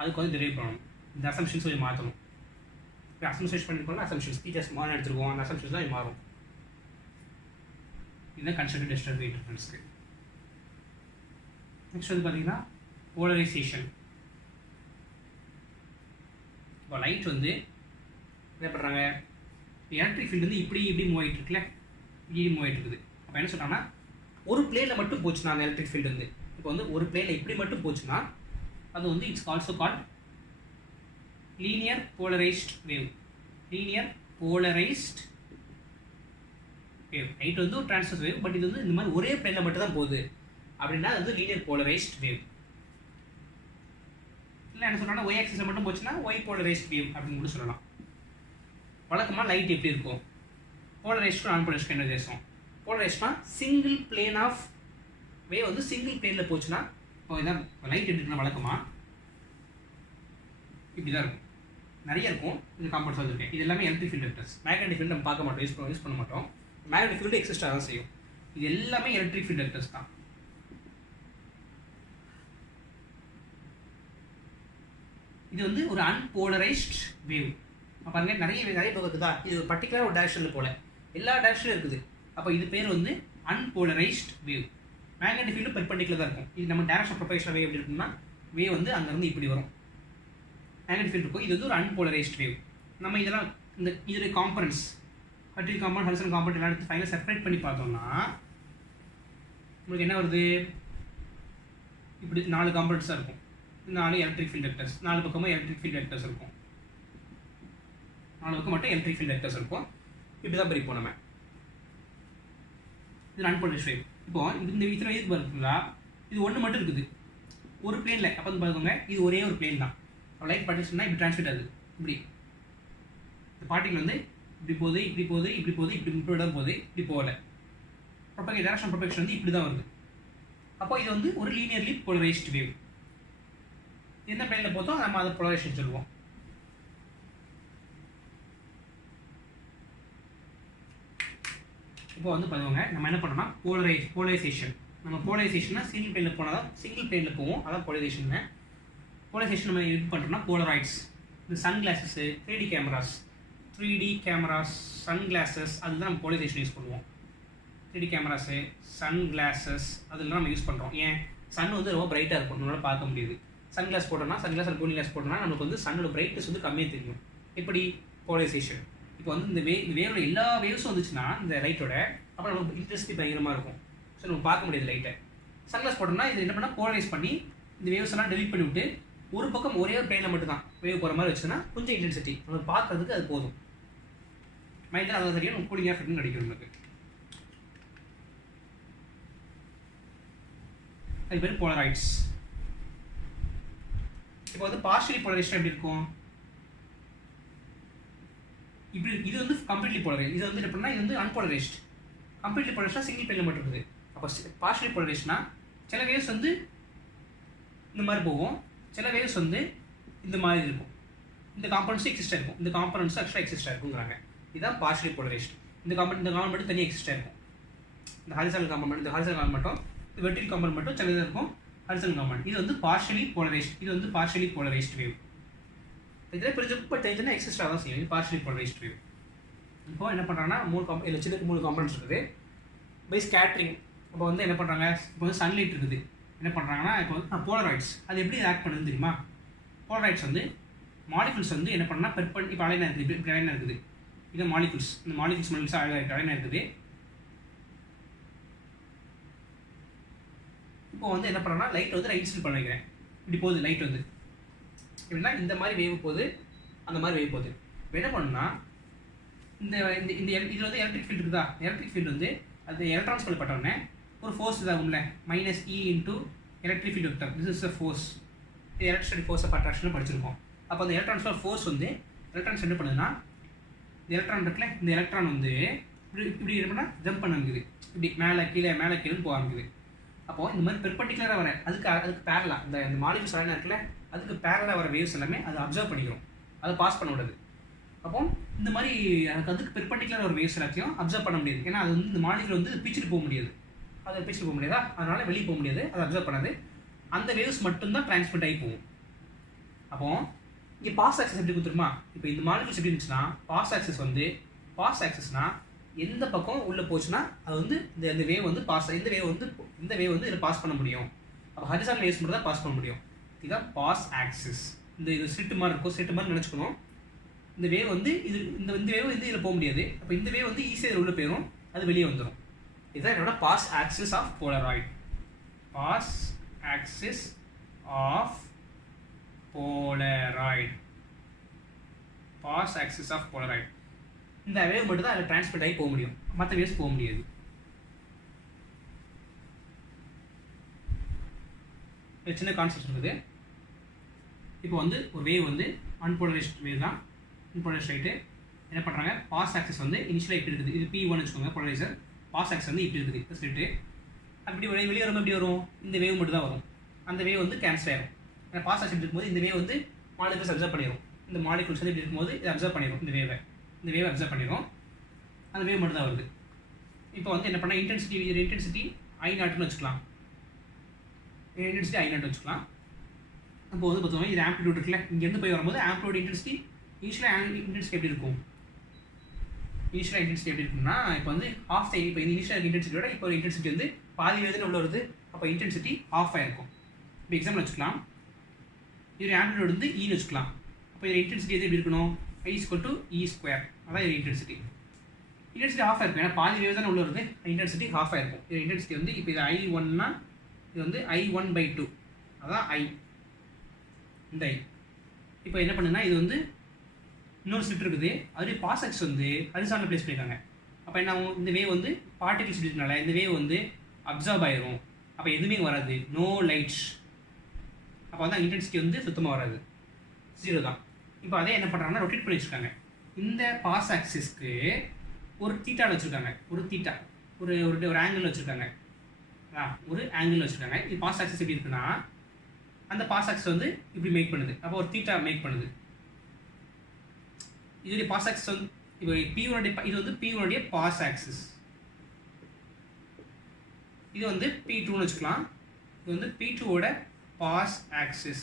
அதுக்கு வந்து டெரைவ் பண்ணணும். இந்த அசம்ஷன்ஸ் கொஞ்சம் மாற்றணும். இப்போ அசம்ஷன்ஸ் பண்ணிருக்கோம்னா அசம்ஷன்ஸ் டீச்சர்ஸ் மாறி எடுத்துருக்கோம், அந்த அசம்ஷன்ஸ் தான் மாறும். இதுதான் கன்ஸ்ட்ரக்டிவ் டிஸ்ட்ரக்டிவ் இன்டர்ஃபரன்ஸ்க்கு. நெக்ஸ்ட் வந்து பார்த்தீங்கன்னா போலரைசேஷன். இப்போ லைட் வந்து என்ன பண்ணுறாங்க, எலக்ட்ரிக் ஃபீல்டு வந்து இப்படி மூவ் ஆகிட்டு இருக்குல்ல, இப்படி மூவ் ஆகிட்டு இருக்குது. அப்போ என்ன சொல்கிறாங்கன்னா ஒரு பிளேனில் மட்டும் போச்சுன்னா அந்த எலக்ட்ரிக் ஃபீல்டு வந்து இப்போ வந்து ஒரு பிளேனில் இப்படி மட்டும் போச்சுன்னா அது வந்து it's also called linear polarised wave. Linear polarised wave. Light வந்து ஒரு டிரான்ஸ்வர்ஸ் வேவ், பட் இது வந்து இந்த மாதிரி ஒரே பிளேனில் மட்டும் தான் போகுது அப்படின்னா அது வந்து லீனியர் போலரைஸ்ட் வேவ். இல்லை என்ன சொல்கிறாங்கன்னா ஒய் ஆக்சிஸில் மட்டும் போச்சுன்னா ஒய் போலரைஸ்ட் வேவ் அப்படின்னு கூட சொல்லலாம். வழக்கமாக லைட் எப்படி இருக்கும், போலரைஸ்டும் நான் போலரைஸ்டும் என்ன வித்தியாசம்? போலரைஸ்ட்னா சிங்கிள் பிளேன் ஆஃப் வேவ் வந்து சிங்கிள் பிளேனில் போச்சுன்னா இப்போ இதான் லைட் எடுத்துக்கிற வழக்கமாக இப்படி தான் இருக்கும், நிறைய இருக்கும். இந்த காம்பவுண்ட்ஸ் வந்துருக்கேன். இது எல்லாமே electric field vectors. Magnetic field நம்ம பார்க்க மாட்டோம், யூஸ் பண்ண மாட்டோம். மேக்னெட்டிக் ஃபீல்டு எக்ஸிஸ்ட் தான் செய்யும். இது எல்லாமே எலக்ட்ரிக் ஃபீல்ட் வெக்டர்ஸ் தான். இது வந்து ஒரு அன்போலரைஸ்ட் வேவ். பாருங்க நிறைய பக்கம் இருக்குதா, இது ஒரு பர்டிகுலர் ஒரு டைரக்ஷனில் போல எல்லா டைரக்ஷனும் இருக்குது. அப்போ இது பேர் வந்து unpolarised wave. Magnetic field perpendicular தான் இருக்கும். இது நம்ம டைரக்ஷன் ப்ரொபகேஷன் வேவ் எப்படி இருக்குன்னா வேவ் வந்து அங்கேருந்து இப்படி வரும், மேக்னெட்டிக் ஃபீல்டு இருக்கும். இது வந்து ஒரு அன்போலரைஸ்ட் வேவ். நம்ம இதெல்லாம் இந்த இதோடைய காம்பனன்ட்ஸ் ஹட்ரி காம்பவுண்ட், ஹல்சன் காம்பவுண்ட் எல்லாம் எடுத்து ஃபைனலாக செப்பரேட் பண்ணி பார்த்தோம்னா உங்களுக்கு என்ன வருது, இப்படி 4 காம்பனன்ட்ஸாக இருக்கும். 4 எலக்ட்ரிக் ஃபீல்ட் வெக்டர்ஸ், 4 பக்கமும் எலக்ட்ரிக் ஃபீல்ட் வெக்டர்ஸ் இருக்கும். 4 பக்கம் மட்டும் எலக்ட்ரிக் ஃபீல்ட் வெக்டர்ஸ் இருக்கும். இப்படி தான் பிரிப்போம் நம்ம. இது அன்போலரைஸ்ட் வேவ். இப்போ இந்த இத்தனை இதுக்கு பார்த்தீங்களா, இது ஒன்று மட்டும் இருக்குது ஒரு பிளேனில். அப்போ வந்து பார்த்துக்கோங்க இது ஒரே ஒரு பிளேன் தான். லைட் பார்ட்டிகல்ஸ்னால் இப்படி ட்ரான்ஸ்மிட் ஆகுது. இப்படி இந்த பார்ட்டிகல் வந்து இப்படி போகுது, இப்படி போகுது, இப்படி போகுது, இப்படி தான் போகுது, இப்படி போகல. டைரக்ஷன் ப்ரொபகேஷன் வந்து இப்படி தான் வருது. அப்போ இது வந்து ஒரு லீனியர்லி போலரைஸ்ட் வேவ். எந்த பிளேனில் போதோ நம்ம அதை போலரைசேஷன் சொல்லுவோம். இப்போ வந்து பார்த்துக்கோங்க நம்ம என்ன பண்ணுறோம்னா போலரைசேஷன். நம்ம போலரைசேஷன்னா சிங்கிள் பிளேனில் போனால் தான் சிங்கிள் பிளேனில் போவோம், அதான் போலரைசேஷன். போலரைசேஷன் நம்ம இது பண்ணுறோம்னா போலராய்ட்ஸ், இந்த sun glasses, 3D cameras, sun glasses, அதுதான் நம்ம போலரைசேஷன் யூஸ் பண்ணுவோம். 3D கேமராஸு, சன் கிளாஸஸ் அதெல்லாம் நம்ம யூஸ் பண்ணுறோம். ஏன், சன் வந்து ரொம்ப பிரைட்டாக இருக்கும், நம்மளால் பார்க்க முடியுது. சன் கிளாஸ் போட்டோம்னா, சன் கிளாஸ் கூலிங் கிளாஸ் போட்டோம்னா நமக்கு வந்து சன்னோட பிரைட்னஸ் வந்து கம்மியாக தெரியும். எப்படி போலரைசேஷன். இப்போ வந்து இந்த வேவோட எல்லா வேவ்ஸும் வந்துச்சுன்னா இந்த லைட்டோட, அப்போ நமக்கு இன்ட்ரெஸ்ட் பயங்கரமாக இருக்கும். ஸோ நம்ம பார்க்க முடியாது லைட்டை. சன்கிளாஸ் போட்டோம்னா இது என்ன பண்ணால் போலரைஸ் பண்ணி இந்த வேவ்ஸ் எல்லாம் டெலிட் பண்ணி விட்டு ஒரு பக்கம் ஒரே ஒரு பிளேனில் மட்டும் தான் வேவ் போகிற மாதிரி வச்சுன்னா கொஞ்சம் இன்டென்சிட்டி நம்ம பார்க்கறதுக்கு அது போதும். மைண்டில் அதை சரியாக நம்ம கூலிங் எஃபெக்ட்னு கிடைக்கும் நமக்கு. அது பேர் போலராய்ட்ஸ். இப்போ வந்து பார்ஷியலி போலரைஸ்ட் எப்படி இருக்கும், இப்படி இது வந்து கம்ப்ளீட்லி போலரைஸ்ட். இது வந்து என்ன பண்ணால் இது வந்து அன்போலரைஸ்ட். கம்ப்ளீட்லி போலரைஸ்ட்னா சிங்கிள் பிளேனில் மட்டும் இருக்குது. அப்போ பார்ஷியலி போலரைஸ்ட்னா சில வேவ்ஸ் வந்து இந்த மாதிரி போகும், சில வேவ்ஸ் வந்து இந்த மாதிரி இருக்கும். இந்த காம்பனன்ட்ஸும் எக்ஸிஸ்டாக இருக்கும், இந்த காம்பனன்ட்ஸும் ஆக்சுவலாக எக்ஸிஸ்டாக இருக்குங்கிறாங்க. இதுதான் பார்ஷியலி போலரைஸ்ட். இந்த காம்பவுண்ட் மட்டும் தனியாக எக்ஸிஸ்டாக இருக்கும். இந்த ஹாரிசான்டல் காம்பவுண்ட், இந்த ஹாரிசான்டல் காம்பவுண்ட் மட்டும், இந்த வெர்டிகல் காம்பவுண்ட் மட்டும் சில இது இருக்கும். ஹாரிசான்டல் காம்பவுண்ட் இது வந்து பார்ஷியலி போலரைஸ்ட். இது வந்து பார்ஷியலி போலரைஸ்ட் வேவ். இதில் பிரிஞ்சு பட் தெரிஞ்சுன்னா எக்ஸிஸ்டாக தான் செய்யும். இது பார்ஷியலி போலரைஸ்ட் வேவ். இப்போ என்ன பண்ணுறாங்கன்னா 3 காம்பனன்ட்ஸ் இருக்குது பை ஸ்கேட்ரிங். இப்போ வந்து என்ன பண்ணுறாங்க, இப்போ வந்து சன்லைட் இருக்குது, என்ன பண்ணுறாங்கன்னா இப்போ வந்து போலராய்ட்ஸ் அது எப்படி ஆக்ட் பண்ணுதுன்னு தெரியுமா? போலராய்ட்ஸ் வந்து மாலிகுல்ஸ் வந்து என்ன பண்ணால் இப்போ அலைனா இருக்குது, இப்படி அலைனா இருக்குது. இது மாலிகுல்ஸ், இந்த மாலிகுல்ஸ் அலைனா இருக்குது. இப்போ வந்து என்ன பண்ணுறேன்னா லைட் வந்து ரைட் சைடு பண்ண வைக்கிறேன். இப்படி போகுது லைட் வந்து எப்படின்னா இந்த மாதிரி வேவ் போகுது, அந்த மாதிரி வேவ் போகுது. இப்போ என்ன பண்ணுன்னா இந்த இந்த இது வந்து எலக்ட்ரிக் ஃபீல்டு இருக்குதா, எலக்ட்ரிக் ஃபீல்டு வந்து அது எலக்ட்ரான்ஸ் மேலே பட்டோடனே ஒரு ஃபோர்ஸ் இதாகும்ல, -E into electric field vector. This is a force. இது எலக்ட்ரோஸ்டாட்டிக் ஃபோர்ஸ் ஆஃப் அட்ராக்ஷன் படிச்சிருக்கோம். அப்போ அந்த எலக்ட்ரான்ஸ்ல ஃபோர்ஸ் வந்து எலக்ட்ரான்ஸ் என்ன பண்ணுதுன்னா, இந்த எலக்ட்ரான் இருக்குல்ல, இந்த எலக்ட்ரான் வந்து இப்படி இருக்குன்னா ஜம்ப் பண்ணுங்குது, இப்படி மேலே கீழேன்னு போக ஆரம்பிக்குது. அப்போது இந்த மாதிரி பெர்பெண்டிகுலராக வர அதுக்கு பேரலாக இந்த மாலிகுல்ஸ் எல்லாம் இருக்குல்ல, அதுக்கு பேரலாக வர வேவ்ஸ் எல்லாமே அதை அப்சர்வ் பண்ணிக்கிறோம், அதை பாஸ் பண்ண விடாது. அப்போ இந்த மாதிரி அதுக்கு பெர்பெண்டிகுலர் ஒரு வேவ்ஸ் எல்லாத்தையும் அப்சர்வ் பண்ண முடியாது. ஏன்னா அது வந்து இந்த மாலிகுல் வந்து பிச்சுட்டு போக முடியாது, அதை பிச்சுட்டு போக முடியாதா, அதனால வெளியே போக முடியாது, அதை அப்சர்வ் பண்ணாது. அந்த வேவ்ஸ் மட்டும்தான் டிரான்ஸ்மிட் ஆகி போகும். அப்போ இங்கே பாஸ் ஆக்சஸ் எப்படி கொடுத்துருமா, இப்போ இந்த மாலிகுல்ஸ் எப்படி இருந்துச்சுன்னா, பாஸ் ஆக்சஸ்னா எந்த பக்கம் உள்ளே போச்சுன்னா அது வந்து இந்த வேவ் வந்து இந்த வேவ் வந்து இதில் பாஸ் பண்ண முடியும். அப்போ ஹரிசாண்டல் வேவ்ஸ் மட்டும் தான் பாஸ் பண்ண முடியும். இதுதான் பாஸ் ஆக்சிஸ். இது ஸ்லிட்டு மாதிரி நினச்சிக்கணும். இந்த வேவ் வந்து இந்த வேவ் வந்து இதில் போக முடியாது. அப்போ இந்த வேவ் வந்து ஈஸியாக உள்ளே போயிடும், அது வெளியே வந்துடும். இதுதான் என்னோட pass axis of polaroid. Pass axis of polaroid. Pass axis of polaroid. இந்த வேவ் மட்டும் தான் அதில் டிரான்ஸ்மிட் ஆகி போக முடியும், மற்ற வேவ்ஸ் போக முடியாது. சின்ன கான்செப்ட் இருக்குது. இப்போ வந்து ஒரு வேவ் வந்து அன்போலரைஸ்ட் வேவ் தான். அன்போலரைஸ்ட் ரைட்டு என்ன பண்ணுறாங்க, பாஸ் ஆக்சஸ் வந்து இனிஷியலாக இப்படி இருக்குது, இது P1 வச்சுக்கோங்க போலரைசர். பாஸ் ஆக்சஸ் வந்து இப்படி இருக்குது ஸ்லிட்டு. அப்படி வெளியே வரும்போது எப்படி வரும், இந்த வேவ் மட்டும் தான் வரும், அந்த வேவ் வந்து கேன்சல் ஆகிடும். ஏன்னா பாஸ் ஆக்சஸ் இருக்கும்போது இந்த வேவ் வந்து மாலிகுல்ஸ் அப்சர்வ் பண்ணிடும், இந்த மாலிகுல்ஸ் வந்து இப்படி இருக்கும்போது இதை அப்சர்வ் பண்ணிடும், இந்த வேவ் அப்சர்வ் பண்ணிடும், அந்த வேவ் மட்டும் தான் வருது. இப்போ வந்து என்ன பண்ணால் இன்டென்சிட்டி I0ன்னு வச்சுக்கலாம், இன்டென்சிட்டி I0 வச்சுக்கலாம். அப்போ வந்து பார்த்தோம்னா இது ஆம்ப்ளிடியூட் இருக்குல்ல, இங்கேருந்து போய் வரும்போது ஆம்ப்ளிடியூட் இன்டென்சிட்டி இன்டென்சிட்டி எப்படி இருக்கும், எப்படி இருக்குன்னா இப்போ வந்து இப்போ இந்த இனிஷியல் இன்டென்சிட்டியோட இப்போ ஒரு இன்டென்சிட்டி வந்து பாதி வேதில் உள்ள வருது. அப்போ இன்டென்சிட்டி ஆஃப் ஆகிருக்கும். இப்போ எக்ஸாம்பிள் வச்சுக்கலாம், இது ஆம்ப்ளிடியூட் வந்து ஈன்னு வச்சுக்கலாம். அப்போ இது இன்டென்சிட்டி எது எப்படி இருக்கணும், I=E². அதான் இது இன்டென்சிட்டி ஆஃப் ஆயிருக்கும், ஏன்னா பாதி வேவ் தானே உள்ள வருது, இன்டென்சிட்டி ஆஃப் ஆயிருக்கும். இது இன்டென்சிட்டி வந்து இப்போ இது I1னா இது வந்து I1/2, அதான் இந்த I. இப்போ என்ன பண்ணுன்னா இது வந்து இன்னொரு ஸ்லிட் இருக்குது, அதுலேயே பாஸ் ஆக்சஸ் வந்து ஹரிசாண்டல் பிளேஸ் பண்ணியிருக்காங்க. அப்போ என்ன ஆகும், இந்த வேவ் வந்து பார்ட்டிகல்ஸ் இருக்கிறதுனால இந்த வேவ் வந்து அப்சர்வ் ஆயிரும். அப்போ எதுவுமே வராது, நோ லைட்ஸ். அப்போ வந்து இன்டென்சிட்டி வந்து சுத்தமாக வராது, 0 தான். இப்போ அதே என்ன பண்ணுறாங்கன்னா ரொட்டேட் பண்ணி வச்சுருக்காங்க. இந்த பாஸ் ஆக்சிஸ்க்கு ஒரு தீட்டாவில் வச்சுருக்காங்க, ஒரு ஆங்கிள் வச்சுருக்காங்க, ஒரு ஆங்கிள் வச்சுருக்காங்க. இது பாஸ் ஆக்சிஸ் எப்படி இருக்குன்னா, அந்த பாஸ் ஆக்சிஸ் வந்து இப்படி மேக் பண்ணுது, அப்போ ஒரு தீட்டா மேக் பண்ணுது. இதோடைய பாஸ் ஆக்சிஸ் வந்து இப்போ இது வந்து P1 பாஸ் ஆக்சிஸ், இது வந்து P2ன்னு வச்சுக்கலாம். இது வந்து P2 பாஸ் ஆக்சிஸ்.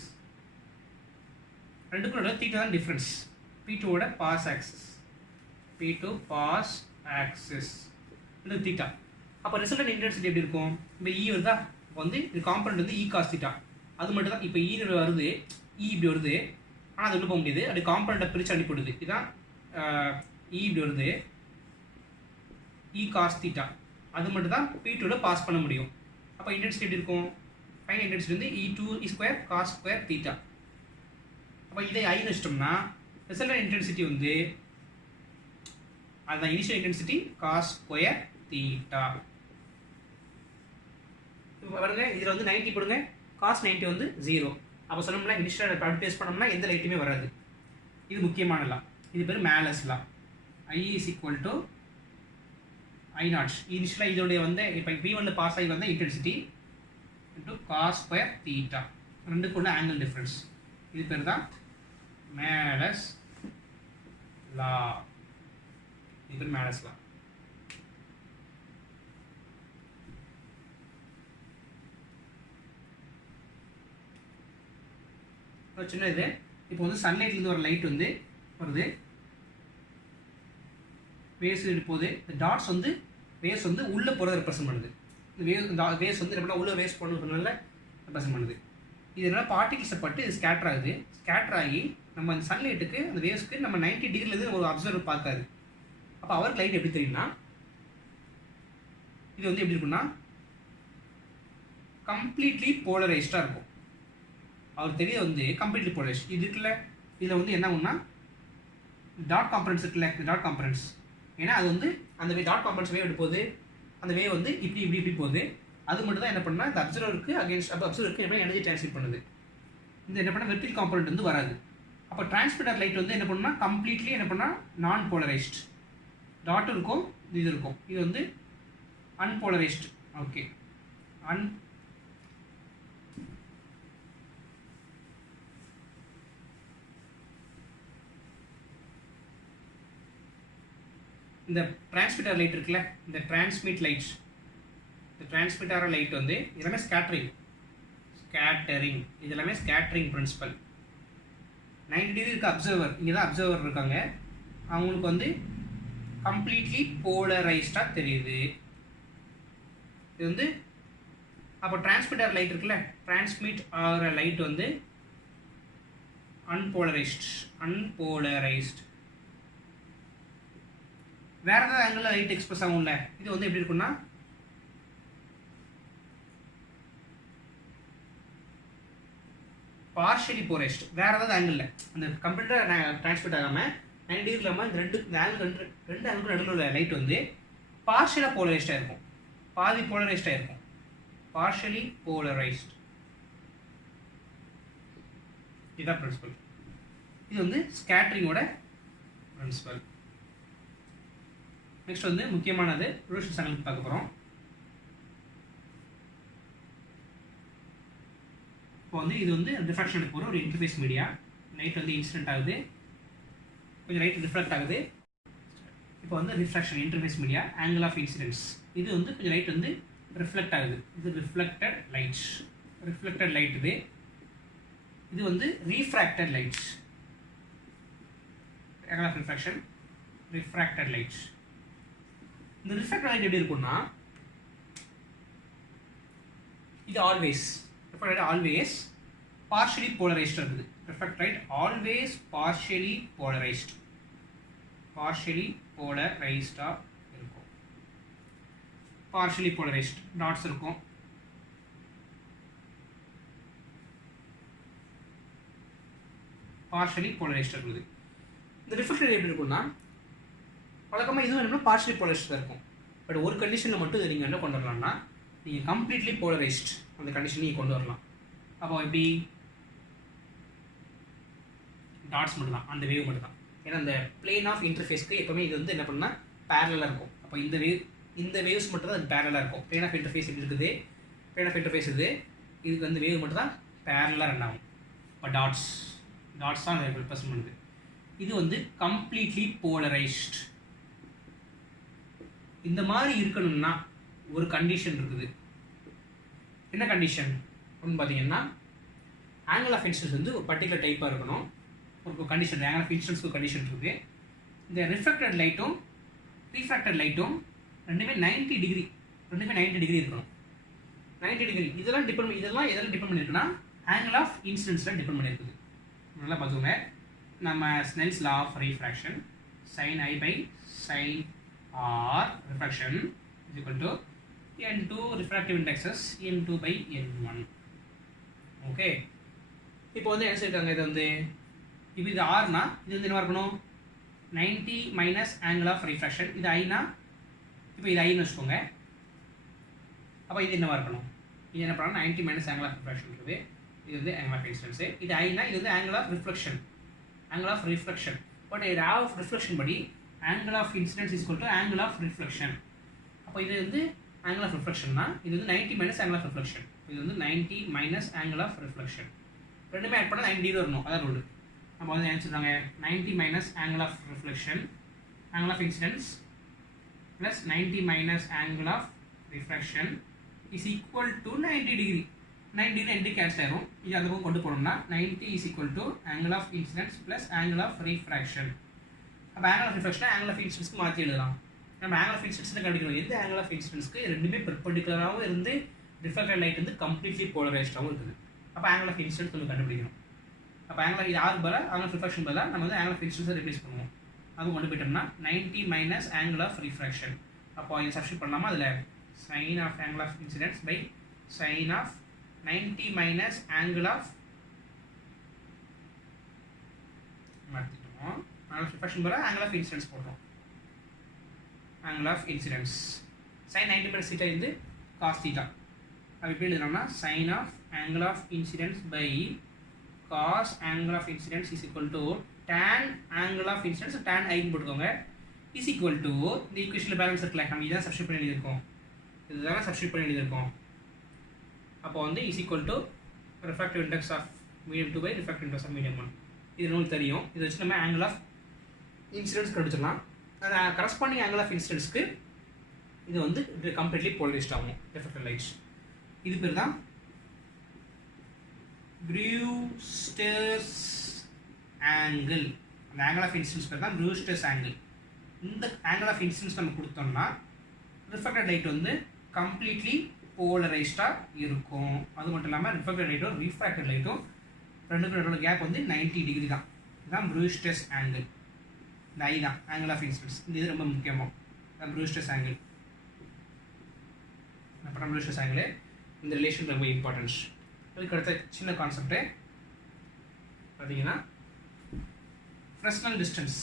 ரெண்டுக்கும் தீட்டா தான் difference. P2 pass axis, P2 pass axis, இது தீட்டா. அப்போ ரிசல்டன்ட் இன்டென்சிட்டி எப்படி இருக்கும், இப்போ E வருதா, இப்போ வந்து இது காம்பனண்ட் வந்து E cos தீட்டா, அது மட்டும் தான். இப்போ E வருது, E இப்படி வருது, ஆனால் அது ஒன்றும் போக முடியாது, அப்படி காம்பனண்ட்டை பிரித்து அனுப்பிவிடுது. இதுதான் E இப்படி வருது, E cos தீட்டா, அது மட்டும் தான் P2 பாஸ் பண்ண முடியும். அப்போ இன்டென்சிட்டி எப்படி இருக்கும், ஃபைனல் இன்டென்சிட்டி வந்து E2 cos² தீட்டா. அப்போ இதை ஐன்னு வச்சிட்டோம்னா ரிசல்டன்ட் இன்டென்சிட்டி வந்து அதுதான் இனிஷியல் இன்டென்சிட்டி cos² தீட்டா. இப்போ பாருங்க, இதில் வந்து 90 போடுங்க, cos 90 வந்து 0. அப்போ சொன்னோம்னா இனிஷியல் அட்வைஸ் பண்ணோம்னா எந்த லைட்டுமே வராது. இது முக்கியமான லா, இது பேர் மேலஸ் லா. I = I0. இனிஷியலாக இதோடைய வந்து இப்போ P1 பாஸ் ஆகி வந்த இன்டென்சிட்டி இன்ட்டு cos² தீட்டா, ரெண்டுக்குள்ள ஆங்கிள் டிஃப்ரென்ஸ். இது பேர் தான் மேலஸ் லா. இது பேர் மேலஸ் லா. சின்ன இது இப்போ வந்து சன்லைட்லேருந்து ஒரு லைட் வந்து வருது, வேவ்ஸ் போகுது. இந்த டாட்ஸ் வந்து வேவ்ஸ் வந்து உள்ளே போகிறத ரெப்ரசென்ட் பண்ணுது. இந்த வேவ்ஸ் வந்து என்ன உள்ள வேவ்ஸ் போகிறதுனால ரெப்ரசென்ட் பண்ணுது. இது என்ன பார்ட்டிகிள்ஸை பட்டு இது ஸ்கேட்டர் ஆகுது. ஸ்கேட்டர் ஆகி நம்ம அந்த சன்லைட்டுக்கு அந்த வேவ்ஸ்க்கு நம்ம 90 டிகிரிலேருந்து ஒரு அப்சர்வர் பார்க்காது. அப்போ அவருக்கு லைட் எப்படி தெரியும்னா, இது வந்து எப்படி இருக்குன்னா கம்ப்ளீட்லி போலரைஸ்டாக இருக்கும். அவர் தெரிய வந்து கம்ப்ளீட்லி போலரைஸ்ட். இது இருக்குல்ல, இதில் வந்து என்ன ஆகும்னா டாட் காம்பனன்ஸ் இருக்குல்ல, இந்த டாட் காம்பனன்ஸ், ஏன்னா அது வந்து அந்த டாட் காம்பனன்ஸ் வேவ் எடுத்து போகுது, அந்த வேவ் வந்து இப்படி போகுது. அது மட்டும் தான் என்ன பண்ணால் இந்த அப்சர்வருக்கு அகேன்ஸ்ட் அப்சர்வருக்கு என்ன எனர்ஜி ட்ரான்ஸ்மிட் பண்ணுது. இந்த என்ன பண்ணால் வெர்டிகல் காம்பனண்ட் வந்து வராது. அப்போ டிரான்ஸ்மிட்டர் லைட் வந்து என்ன பண்ணால் கம்ப்ளீட்லி என்ன பண்ணால் நான் போலரைஸ்ட். டாட் இருக்கும், இது இருக்கும். இது வந்து அன்போலரைஸ்டு. ஓகே, இந்த டிரான்ஸ்மிட்டர் லைட் இருக்குல்ல, இந்த டிரான்ஸ்மிட் லைட், இந்த டிரான்ஸ்மிட்டர் லைட் வந்து எல்லாமே ஸ்கேட்டரிங், இது எல்லாமே ஸ்கேட்டரிங் பிரின்சிபல். 90 டிகிரி இருக்க அப்சர்வர், இங்கே தான் அப்சர்வர் இருக்காங்க, அவங்களுக்கு வந்து கம்ப்ளீட்லி போலரைஸ்டாக தெரியுது. இது வந்து அப்போ டிரான்ஸ்மிட்டர் லைட் இருக்குல்ல, டிரான்ஸ்மிட் ஆகிற லைட் வந்து அன்போலரைஸ்ட். வேற ஏதாவது ஆங்கிள் லைட் எக்ஸ்பிரஸ் ஆகும்ல, இது வந்து எப்படி இருக்குன்னா பார்ஷியலி போலரைஸ்ட். வேற ஏதாவது ஆங்கிள் அந்த கம்ப்ளீட்டாக டிரான்ஸ்மிட் ஆகாமல் 90 டிகிரி இல்லாமல் இந்த ரெண்டு ஆங்கிள் நடுவில் உள்ள லைட் வந்து பார்ஷியலாக போலரைஸ்டாக இருக்கும், பாதி போலரைஸ்டாக இருக்கும். பார்ஷியலி போலரைஸ்ட், இதுதான் பிரின்சிபல். இது வந்து ஸ்கேட்டரிங்கோட பிரின்சிபல். நெக்ஸ்ட் வந்து முக்கியமானது ரிலேஷன் சேனல் பார்க்க போகிறோம். இப்போ வந்து இது வந்து ரிஃப்ராக்ஷன் போகிற ஒரு இன்டர்ஃபேஸ் மீடியா. லைட் வந்து இன்சிடென்ட் ஆகுது, கொஞ்சம் லைட் ரிஃப்ளெக்ட் ஆகுது. இப்போ வந்து refraction interface media, angle of incidence. இது வந்து கொஞ்சம் லைட் வந்து ரிஃப்ளெக்ட் ஆகுது, இது ரிஃப்ளெக்டட் லைட். இது வந்து refracted light. Angle of refraction, refracted light. இந்த ரிஃப்ராக்டட் லைட் எப்படி இருக்கும்னா, இது ஆல்வேஸ் பார்ஷியலி போலரைஸ்டாக இருக்குது. ரிஃப்ராக்டட் லைட் ஆல்வேஸ் பார்ஷியலி போலரைஸ்டாக இருக்கும். பார்ஷியலி போலரைஸ்ட் டாட்ஸ் இருக்கும். பார்ஷியலி போலரைஸ்டாக இருக்குது. இந்த ரிஃப்ராக்டட் எப்படி இருக்கும்னா, வழக்கமாக இதுவும் என்னன்னா பார்ஷியலி போலரைஸ்டாக இருக்கும். பட் ஒரு கண்டிஷனில் மட்டும் இதை நீங்கள் என்ன கொண்டு வரலாம்னா, நீங்கள் கம்ப்ளீட்லி போலரைஸ்ட் அந்த கண்டிஷன் நீங்கள் கொண்டு வரலாம். அப்போ எப்படி டாட்ஸ் மட்டும் தான், அந்த வேவ் மட்டும் தான். ஏன்னா அந்த பிளேன் ஆஃப் இன்டர்ஃபேஸ்க்கு எப்போவுமே இது வந்து என்ன பண்ணால் பேரலாக இருக்கும். அப்போ இந்த வேவ்ஸ் மட்டும் தான் அது பேரலாக இருக்கும். பிளேன் ஆஃப் இன்டர்ஃபேஸ் இப்படி இருக்குது, பிளேன் ஆஃப் இன்டர்ஃபேஸ் இதுக்கு வந்து வேவ் மட்டும் தான் பேரலாக ரன் ஆகும். இப்போ டாட்ஸ் தான் அதை ரெப்ரசன்ட் பண்ணுது. இது வந்து கம்ப்ளீட்லி போலரைஸ்ட். இந்த மாதிரி இருக்கணும்னா ஒரு கண்டிஷன் இருக்குது. என்ன கண்டிஷன் அப்படின்னு பார்த்தீங்கன்னா, ஆங்கிள் ஆஃப் இன்சிடென்ஸ் வந்து ஒரு பர்டிகுலர் டைப்பாக இருக்கணும். ஒரு கண்டிஷன், ஆங்கிள் ஆஃப் இன்சிடென்ஸ்க்கு ஒரு கண்டிஷன் இருக்குது. இந்த ரிஃப்ராக்டட் லைட்டும் ரீஃப்ராக்டட் லைட்டும் ரெண்டுமே 90 டிகிரி இருக்கணும். 90 டிகிரி இதெல்லாம் எதெல்லாம் டிபெண்ட் பண்ணியிருக்குன்னா, ஆங்கிள் ஆஃப் இன்சிடென்ஸில் டிபெண்ட் பண்ணியிருக்குது. நல்லா பார்த்துக்கோங்க. நம்ம Snell's law of refraction, sin I by sin R refraction is equal to n2 refractive indexes n2 by n1. Okay, இப்போ வந்து என்ன சொல்லியிருக்காங்க, இது வந்து இப்போ இது ஆர்னா இது வந்து என்ன இருக்கணும், 90 மைனஸ் ஆங்கிள் ஆஃப் ரிஃப்ராக்ஷன். இது ஐனா, இப்போ இது ஐன்னு வச்சுக்கோங்க. அப்போ இது என்னவா இருக்கணும், இது என்ன பண்ணணும், 90 மைனஸ் ஆங்கிள் ஆஃப் ரிஃப்ராக்ஷன் இருக்குது. இது வந்து ஆங்கிள் ஆஃப் இன்சிடென்ஸ். இது ஐனா, இது வந்து ஆங்கிள் ஆஃப் ரிஃப்ளெக்ஷன். பட் இது ஆஃப் ரிஃப்ளெக்ஷன் படி angle of incidence is equal to angle of reflection. அப்போ இது வந்து ஆங்கிள் ஆஃப் ரிஃப்ளெக்ஷன்னா இது வந்து 90 மைனஸ் ஆங்கிள் ஆஃப் ரிஃப்ளெக்ஷன். இது வந்து 90 மைனஸ் ஆங்கிள் ஆஃப் ரிஃப்ளெக்ஷன். ரெண்டுமே ஆட் பண்ணால் 90 டிகிரி வரணும், அதான் ரூல். நம்ம வந்து என்ன சொல்கிறாங்க, 90 minus angle of reflection, angle of incidence plus 90 minus angle of refraction is equal to 90 degree. 90 degree 90 cancel ஆயிரும். இது அந்த பக்கம் கொண்டு போனோம்னா 90 is equal to angle of incidence plus angle of refraction. அப்போ ஆங்கிள் ஆஃப் ரிஃப்ராக்ஷனை ஆங்கிள் ஆஃப் இன்சிடென்ஸ்க்கு மாற்றி எழுதலாம். நம்ம ஆங்கிள் ஆஃப் இன்சிடென்ஸ் கண்டுபிடிக்கணும். எந்த ஆங்கிள் ஆஃப் இன்சிடென்ஸ்க்கு ரெண்டுமே பெர்பெண்டிகுலராகவும் இருந்து ரிஃப்ராக்டட் லைட் வந்து கம்ப்ளீட்லி போலரைஸ்டாகவும் இருக்குது. அப்போ ஆங்கிள் ஆஃப் இன்சிடென்ஸ் நம்ம கண்டுபிடிக்கணும். அப்போ ஆங்கிள் இது ஆறு பதிலாக ஆங்கிள் ஆஃப் ரிஃப்ராக்ஷன் பதிலாக நம்ம வந்து ஆங்கிள் ஆஃப் இன்சிடென்ஸை ரிப்ளேஸ் பண்ணுவோம். அது கொண்டு போயிட்டோம்னா 90 மைனஸ் ஆங்கிள் ஆஃப் ரிஃப்ராக்ஷன். அப்போ இதை சப்ஸ்டிட் பண்ணலாமா, அதில் sine of angle of incidence by sine of 90 minus angle of மாற்றிட்டோம். ஆங்கிள் ஆஃப் ரிஃப்ராக்ஷன் பதிலாக ஆங்கிள் ஆஃப் இன்சிடென்ஸ் போட்டோம். Angle of incidence sine 90 minus theta இது காஸ் தீட்டா. அது எப்படி எழுதலாம்னா sine of angle of incidence by cos angle of incidence is equal to tan angle of incidence tan I போட்டுக்கோங்க is equal to இந்த ஈக்குவேஷன்ல பேலன்ஸ் இருக்குல்ல நம்ம இதான் சப்ஸ்டிட்யூட் பண்ணி எழுதியிருக்கோம் இதுதான் சப்ஸ்டிட்யூட் பண்ணி எழுதியிருக்கோம் அப்போ வந்து is equal to refractive index of medium 2 by refractive index of medium 1 இது நமக்கு தெரியும் இதை வச்சு நம்ம angle of incidence கண்டுபிடிச்சிடலாம் அந்த கரஸ்பாண்டிங் angle of incidence-க்கு இது வந்து கம்ப்ளீட்லி போலரைஸ்ட் ஆகும் refracted light இது பேர் தான் Brewster's angle அந்த angle of incidence பேர் தான் Brewster's angle இந்த angle of incidence நம்ம கொடுத்தோம்னா refracted light வந்து கம்ப்ளீட்லி போலரைஸ்டாக இருக்கும் அது மட்டும் இல்லாமல் refracted light-ம் refracted light-ம் ரெண்டுக்கும் நடுவுல கேப் வந்து 90 டிகிரி தான் இதுதான் Brewster's angle இந்த ஐ தான் angle of incidence இந்த இது ரொம்ப முக்கியமாக Brewster's angle அப்புறம் Brewster's angle இந்த ரிலேஷன் ரொம்ப இம்பார்ட்டன்ஸ் அதுக்கு அடுத்த சின்ன கான்செப்ட்டு பார்த்தீங்கன்னா Fresnel distance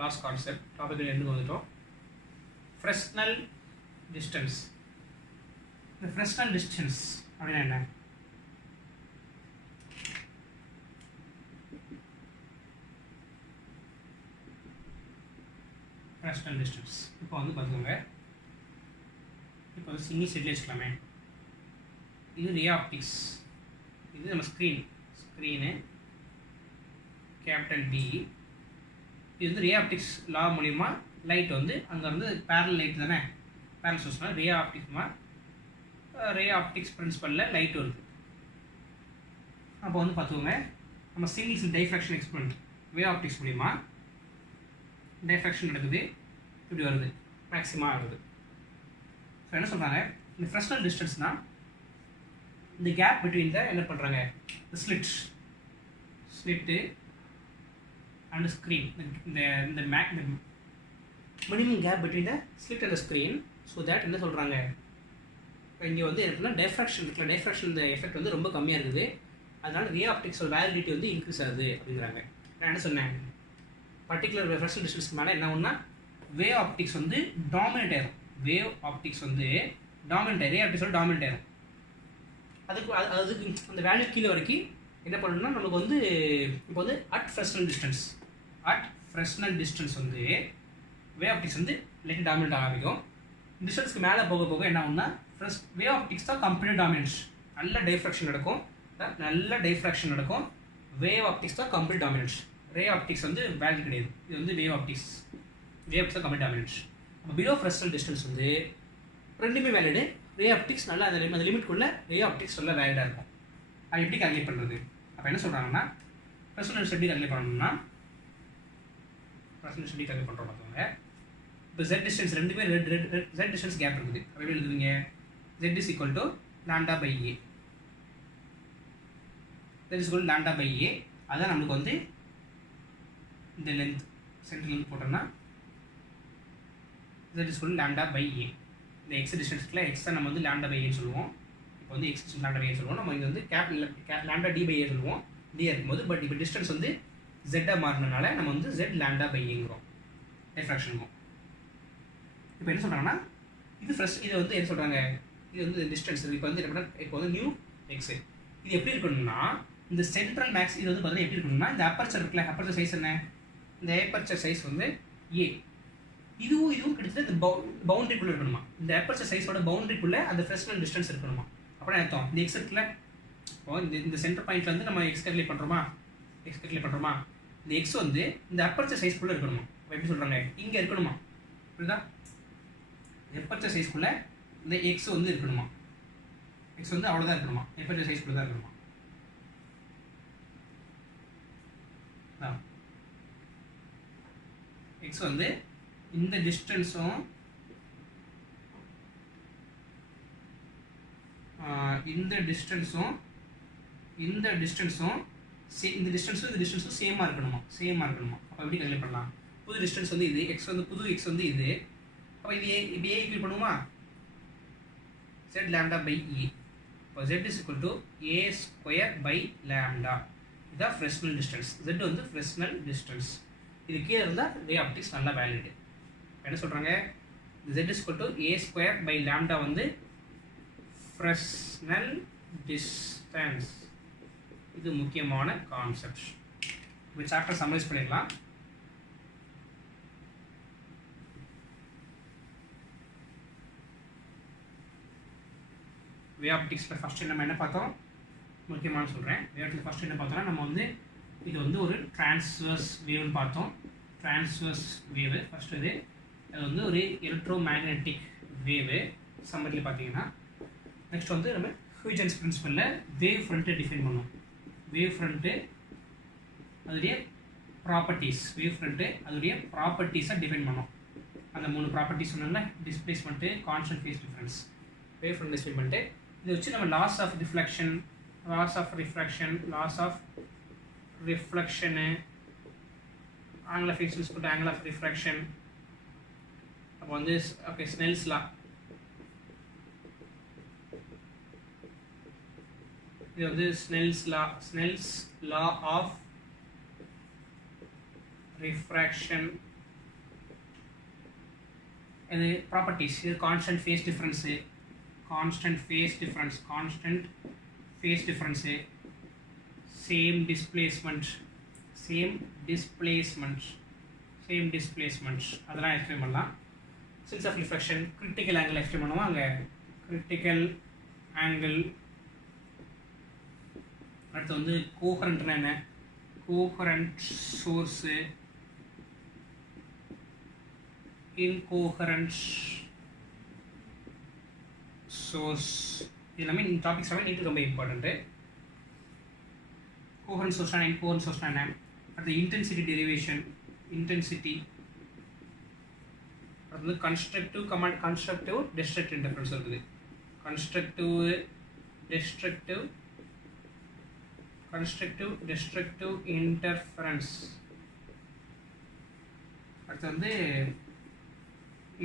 last concept topic end வந்துட்டோம் ஃப்ரெஸ்னல் டிஸ்டன்ஸ் இந்த ஃப்ரெஸ்னல் டிஸ்டன்ஸ் அப்படின்னா என்ன ஃப்ரெஸ்னல் டிஸ்டன்ஸ் இப்போ வந்து பார்த்துக்கோங்க இப்போ வந்து சிங்கிள் செட்டில் வச்சுக்கலாமே இது ரே ஆப்டிக்ஸ் இது நம்ம ஸ்க்ரீனு கேபிட்டல் டி இது வந்து ரே ஆப்டிக்ஸ் லா மூலிமா லைட் வந்து அங்கே வந்து பேரல் லைட் தானே பேரல் சோர்ஸ்னால் ரே ஆப்டிக்ஸ் பிரின்சிபலில் லைட் வருது அப்போ வந்து பார்த்துக்கோங்க நம்ம சிங்கிள்ஸ் டைஃப்ராக்ஷன் எக்ஸ்பெரிமெண்ட் வே ஆப்டிக்ஸ் மூலிமா டைஃப்ராக்ஷன் நடக்குது இப்படி வருது மேக்ஸிமம் ஆகுது ஸோ என்ன சொல்கிறாங்க இந்த ஃப்ரெஸ்னல் டிஸ்டன்ஸ்னால் இந்த கேப் பிட்வீன் த என்ன பண்ணுறாங்க ஸ்லிட்டு அண்ட் ஸ்க்ரீன் இந்த இந்த minimum gap between the slit and screen so that என்ன சொல்கிறாங்க இப்போ இங்கே வந்து இருக்குன்னா டைஃப்ராக்ஷன் இருக்குல்ல டைஃப்ராக்ஷன் இந்த எஃபெக்ட் வந்து ரொம்ப கம்மியாக இருக்குது அதனால் ரே ஆப்டிக்ஸோட வேலிடிட்டி வந்து இன்க்ரீஸ் ஆகுது அப்படிங்கிறாங்க நான் என்ன சொன்னேன் பர்டிகுலர் ஃப்ரெஸ்னல் டிஸ்டன்ஸ்க்கு மேலே என்ன ஒன்றா வேவ் ஆப்டிக்ஸ் வந்து டாமினேட் ஆயிரும் வேவ் ஆப்டிக்ஸ் வந்து டாமினேட் ஆயிரும் ரே ஆப்டிக்ஸோட டாமினேட் ஆயிரும் அதுக்கு அந்த வேல்யூ கீழே வரைக்கும் என்ன பண்ணணும்னா நமக்கு வந்து இப்போ வந்து அட் ஃப்ரெஸ்னல் டிஸ்டன்ஸ் வந்து வே ஆப்டிக்ஸ் வந்து லைட் டாமினேட் ஆரம்பிக்கும் டிஸ்டன்ஸ்க்கு மேலே போக போக என்ன ஆகும்னா வே ஆப்டிக்ஸ் தான் கம்ப்ளீட் டாமினன்ஸ் நல்ல டைஃப்ராக்ஷன் நடக்கும் வேவ் ஆப்டிக்ஸ் தான் கம்ப்ளீட் டாமினன்ஸ் ரே ஆப்டிக்ஸ் வந்து வேல்யூ கிடையாது இது வந்து வேவ் ஆப்டிக்ஸ் தான் கம்ப்ளீட் டாமினன்ஸ் நம்ம பிலோ ஃப்ரெஸ்னல் டிஸ்டன்ஸ் வந்து ரெண்டுமே வேலிடு ரே ஆப்டிக்ஸ் நல்லா அந்த லிமிட்குள்ளே ரே ஆப்டிக்ஸ் நல்லா வேலிடாக இருக்கும் அது எப்படி கால்குலேட் பண்ணுறது அப்போ என்ன சொல்கிறாங்கன்னா ஃப்ரெஸ்னல் ஸ்டடி கால்குலேட் பண்ணணும்னா கால்குலேட் பண்ணுறோம் பார்த்தவங்க இப்போ Z டிஸ்டன்ஸ் ரெண்டுமே Z டிஸ்டன்ஸ் கேப் இருக்குது அப்போ எப்படி எழுதுவீங்க Z is equal to lambda by A அதான் நம்மளுக்கு வந்து இந்த லென்த் சென்டர் லென்த் போட்டோம்னா Z is equal to lambda by A இந்த X டிஸ்டன்ஸ்க்குள்ள X தான் நம்ம வந்து lambda by A சொல்லுவோம் இப்போ வந்து X distance lambda by A சொல்லுவோம் நம்ம இங்கே வந்து lambda D by A சொல்லுவோம் D இருக்கும்போது பட் இப்போ டிஸ்டன்ஸ் வந்து Z மாறினால நம்ம வந்து Z lambda by Aங்கிறோம் டைஃப்ராக்ஷனுக்கும் இப்போ என்ன சொல்கிறாங்கன்னா இது வந்து என்ன சொல்கிறாங்க இது வந்து டிஸ்டன்ஸ் இப்போ வந்து என்ன இப்போ வந்து நியூ எக்ஸு இது எப்படி இருக்கணும்னா இந்த சென்ட்ரல் மேக்ஸ் இது வந்து பார்த்தீங்கன்னா எப்படி இருக்கணும்னா இந்த அப்பர்ச்சர் இருக்குல்ல அப்பர்ச்சர் சைஸ் என்ன இந்த அப்பர்ச்சர் சைஸ் வந்து ஏ இதுவும் கிட்டத்தட்ட இந்த பவுண்டரிக்குள்ளே இருக்கணுமா இந்த அப்பர்ச்சர் சைஸோட பவுண்டரிக்குள்ளே அந்த ஃப்ரெஸ்னல் டிஸ்டன்ஸ் இருக்கணுமா அப்படின்னு அர்த்தம் இந்த எக்ஸ் இருக்குல்ல இப்போ இந்த சென்டர் பாயிண்ட்ல வந்து நம்ம எக்ஸ் கால்குலேட் பண்ணுறோமா இந்த எக்ஸ் வந்து இந்த அப்பர்ச்சர் சைஸ்க்குள்ளே இருக்கணுமா எப்படி சொல்கிறாங்க இங்கே இருக்கணுமா புரியுதா எப்பர்ச்சர் சைஸ்க்குள்ளே இந்த எக்ஸ் வந்து இருக்கணுமா எக்ஸ் வந்து அவ்வளோதான் இருக்கணுமா எப்பர்ச்சர் சைஸ்க்குள்ளே தான் இருக்கணுமா எக்ஸ் வந்து இந்த டிஸ்டன்ஸும் இந்த டிஸ்டன்ஸும் இந்த டிஸ்டன்ஸும் சேமாக இருக்கணுமா அப்போ எப்படி கால்குலேட் பண்ணலாம் புது டிஸ்டன்ஸ் வந்து இது எக்ஸ் வந்து புது எக்ஸ் வந்து இது அப்போ இது இப்போ ஏ ஈக்குவல் பண்ணுமா Z lambda by E இப்போ Z is equal to A square by lambda இதுதான் ஃப்ரெஸ்னல் டிஸ்டன்ஸ் Z வந்து ஃப்ரெஸ்னல் டிஸ்டன்ஸ் இது கீழே இருந்தால் ரே ஆப்டிக்ஸ் நல்லா வேலிடு என்ன சொல்கிறாங்க Z is equal to A square by lambda வந்து ஃப்ரெஸ்னல் டிஸ்டன்ஸ் இது இது முக்கியமான கான்செப்ட். இப்போ சாப்டர் சம்மரைஸ் பண்ணிடலாம். வே ஆப்டிக்ஸில் ஃபஸ்ட்டு நம்ம என்ன பார்த்தோம், முக்கியமான சொல்கிறேன். வே ஆப்டிக்ஸ் ஃபஸ்ட்டு என்ன பார்த்தோம்னா, நம்ம வந்து இது வந்து ஒரு டிரான்ஸ்வர்ஸ் வேவ்னு பார்த்தோம். டிரான்ஸ்வர்ஸ் வேவு ஃபஸ்ட்டு இது. அது வந்து ஒரு எலக்ட்ரோ மேக்னெட்டிக் வேவு சம்மரியில் பார்த்தீங்கன்னா. நெக்ஸ்ட் வந்து நம்ம ஹியூஜன்ஸ் பிரின்சிபலில் வேவ் ஃப்ரண்ட்டை டிஃபைன் பண்ணோம். வேவ் ஃப்ரண்ட்டு அதோடைய ப்ராப்பர்ட்டிஸ், வேவ் ஃப்ரண்ட்டு அதோடைய ப்ராப்பர்ட்டிஸை டிஃபைன் பண்ணோம். அந்த 3 ப்ராப்பர்ட்டிஸ் சொன்னோம்ல, displacement, constant phase difference, wave front define பண்ணிட்டு இதை வச்சு நம்ம laws of reflection, laws of refraction, laws of reflection, angle of incidence equal to angle of refraction. அப்போ வந்து ஓகே ஸ்னெல்ஸ் லா, இது வந்து ஸ்னெல்ஸ் லா ஆஃப் ரிஃப்ராக்ஷன். இது ப்ராப்பர்ட்டிஸ், இது constant phase difference, constant phase difference, same displacement அதெல்லாம் எக்ஸ்பிளைன் பண்ணலாம். Sense of reflection, critical angle explain பண்ணுவோம். அங்கே கிரிட்டிக்கல் ஆங்கிள். அடுத்து வந்து கோஹரண்ட்னா என்ன, கோஹரண்ட் சோர்ஸு, incoherent source. எல்லாமே இந்த டாபிக்ஸ் எல்லாமே நீட்டு ரொம்ப இம்பார்ட்டன்ட்டு. கோஹரண்ட் சோர்ஸ்னா incoherent சோர்ஸ்னா என்ன, அடுத்து இன்டென்சிட்டி டெரிவேஷன், இன்டென்சிட்டி. அடுத்து கன்ஸ்ட்ரக்டிவ் டிஸ்ட்ரக்டிவ் இன்டர்ஃபரன்ஸ் இருக்குது. Constructive destructive interference. அடுத்து வந்து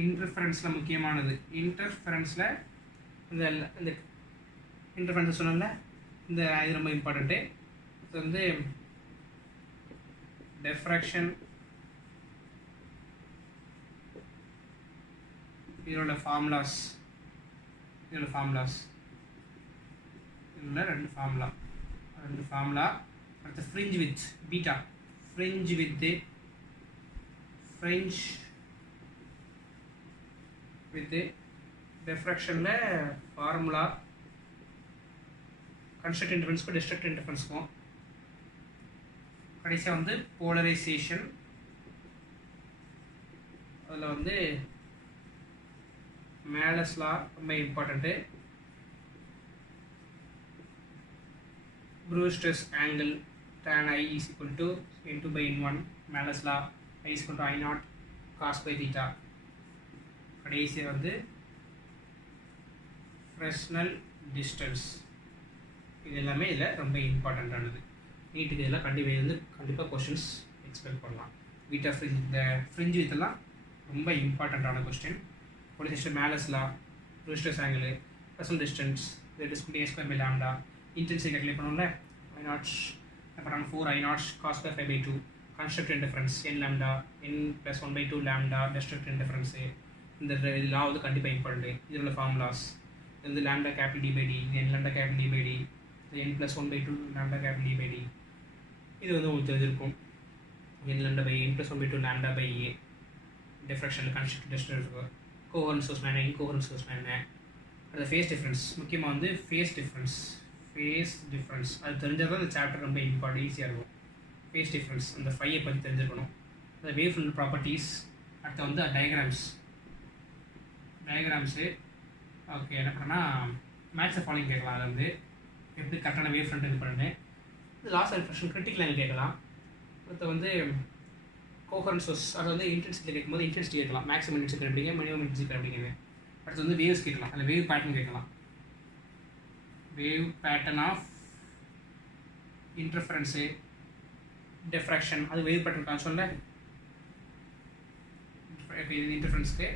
இன்டர்ஃபரன்ஸில் முக்கியமானது, இன்டர்ஃபரன்ஸில் இந்த இன்டர்ஃபரன்ஸ் சொன்னோம்ல, இந்த இது ரொம்ப இம்பார்ட்டண்ட்டு. இது வந்து டெஃப்ராக்ஷன், இதோட ஃபார்முலாஸ், இதில் ரெண்டு ஃபார்முலா. அடுத்து fringe width beta, fringe width டிஃப்ராக்ஷனில் ஃபார்முலா, கன்ஸ்ட்ரக்டிவ் இன்டர்ஃபரன்ஸ்க்கும் டிஸ்ட்ரக்டிவ் இன்டர்ஃபரன்ஸ்க்கும். கடைசியாக வந்து போலரைசேஷன், அதில் வந்து மேலஸ் லா ரொம்ப important. Brewster's angle tan I is equal to n2 by n1, Malus law I is equal to I0 cos by theta. கடைசியாக வந்து ஃப்ரெஸ்னல் டிஸ்டன்ஸ். இது எல்லாமே இதில் ரொம்ப இம்பார்ட்டண்ட்டானது. நீட்டுக்கு இதெல்லாம் கண்டிப்பாக கொஷின்ஸ் எக்ஸ்பெக்ட் பண்ணலாம். பீட்டா ஃப்ரிஞ்ச், இந்த ஃப்ரிஞ்ச் இதெல்லாம் ரொம்ப இம்பார்ட்டண்ட்டான question. Polarisation, Malus law, Brewster's angle, Fresnel distance, that is a square by lambda. Intensity calculate பண்ணோம்ல, I0 அப்புறம் 4 I0 cos square 5/2, constructive interference n lambda, n plus 1/2 lambda, destructive interference. இந்த லா வந்து கண்டிப்பாக இம்பார்ட்டன்ட்டு. இதில் உள்ள ஃபார்முலாஸ், இது வந்து lambda capital D by d, இது n lambda capital D by D, இது n plus 1/2 lambda capital D by D. இது வந்து உங்களுக்கு தெரிஞ்சிருக்கும். n lambda by n plus 1/2 lambda by A. டிஃப்ராக்ஷனில் கன்ஸ்ட்ரக்டிவ் டிஸ்டன்ஸ், கோஹரண்ட் சோர்ஸ் என்ன, இன்கோஹரண்ட் சோர்ஸ் என்ன. அது ஃபேஸ் டிஃப்ரென்ஸ், முக்கியமாக வந்து ஃபேஸ் டிஃப்ரென்ஸ் அது தெரிஞ்சால் தான் இந்த சாப்டர் ரொம்ப இம்பார்ட்டன்ட், ஈஸியாக இருக்கும். ஃபேஸ் டிஃப்ரென்ஸ், அந்த ஃபையை பற்றி தெரிஞ்சிருக்கணும். அந்த வேவ் ஃப்ரண்ட் ப்ராப்பர்ட்டிஸ். அடுத்து வந்து டயக்ராம்ஸு. ஓகே, என்ன பண்ணால் மேட்ச் ஃபாலோயிங் கேட்கலாம். அதில் வந்து எப்படி கரெக்டான வேவ் ஃப்ரண்ட் இது பண்ணுறது. இது laws of reflection, critical angle கேட்கலாம். அடுத்து வந்து கோஹரண்ட் சோர்ஸ், அது வந்து இன்டென்சிட்டி கேட்கும்போது இன்டென்சிட்டி கேட்கலாம், மேக்ஸிமம் இன்டென்சிட்டி அப்படிங்க, மினிமம் இன்டென்சிட்டி அப்படிங்கிறது. அடுத்து வந்து வேவ்ஸ் கேட்கலாம், அதில் வேவ் பேட்டர்ன் கேட்கலாம். Wave pattern of interference, diffraction, அது வேவ் பேட்டர்ன் கான்சோல்ல. இப்போ இது இன்டர்ஃபரன்ஸ்க்கு,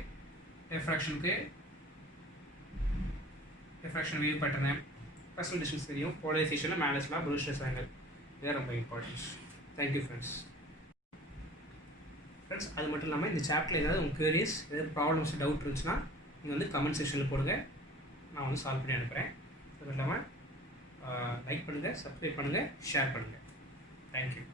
diffraction wave pattern, Fresnel distance தெரியும், போலரைசேஷனில் மேலஸ் லா, ப்ரூஸ்டர்ஸ் ஆங்கிள். இதுதான் ரொம்ப இம்பார்ட்டன்ஸ். Thank you friends. அது மட்டும் இல்லாமல் இந்த சாப்டரில் ஏதாவது உங்கள் குவரிஸ், ஏதாவது ப்ராப்ளம்ஸ், டவுட் இருந்துச்சுன்னா நீங்கள் வந்து கமெண்ட் செக்ஷனில் போடுங்க, நான் வந்து சால்வ் பண்ணி அனுப்புகிறேன். அது இல்லாமல் லைக் பண்ணுங்கள், சப்ஸ்கிரைப் பண்ணுங்கள், ஷேர் பண்ணுங்கள். தேங்க்யூ.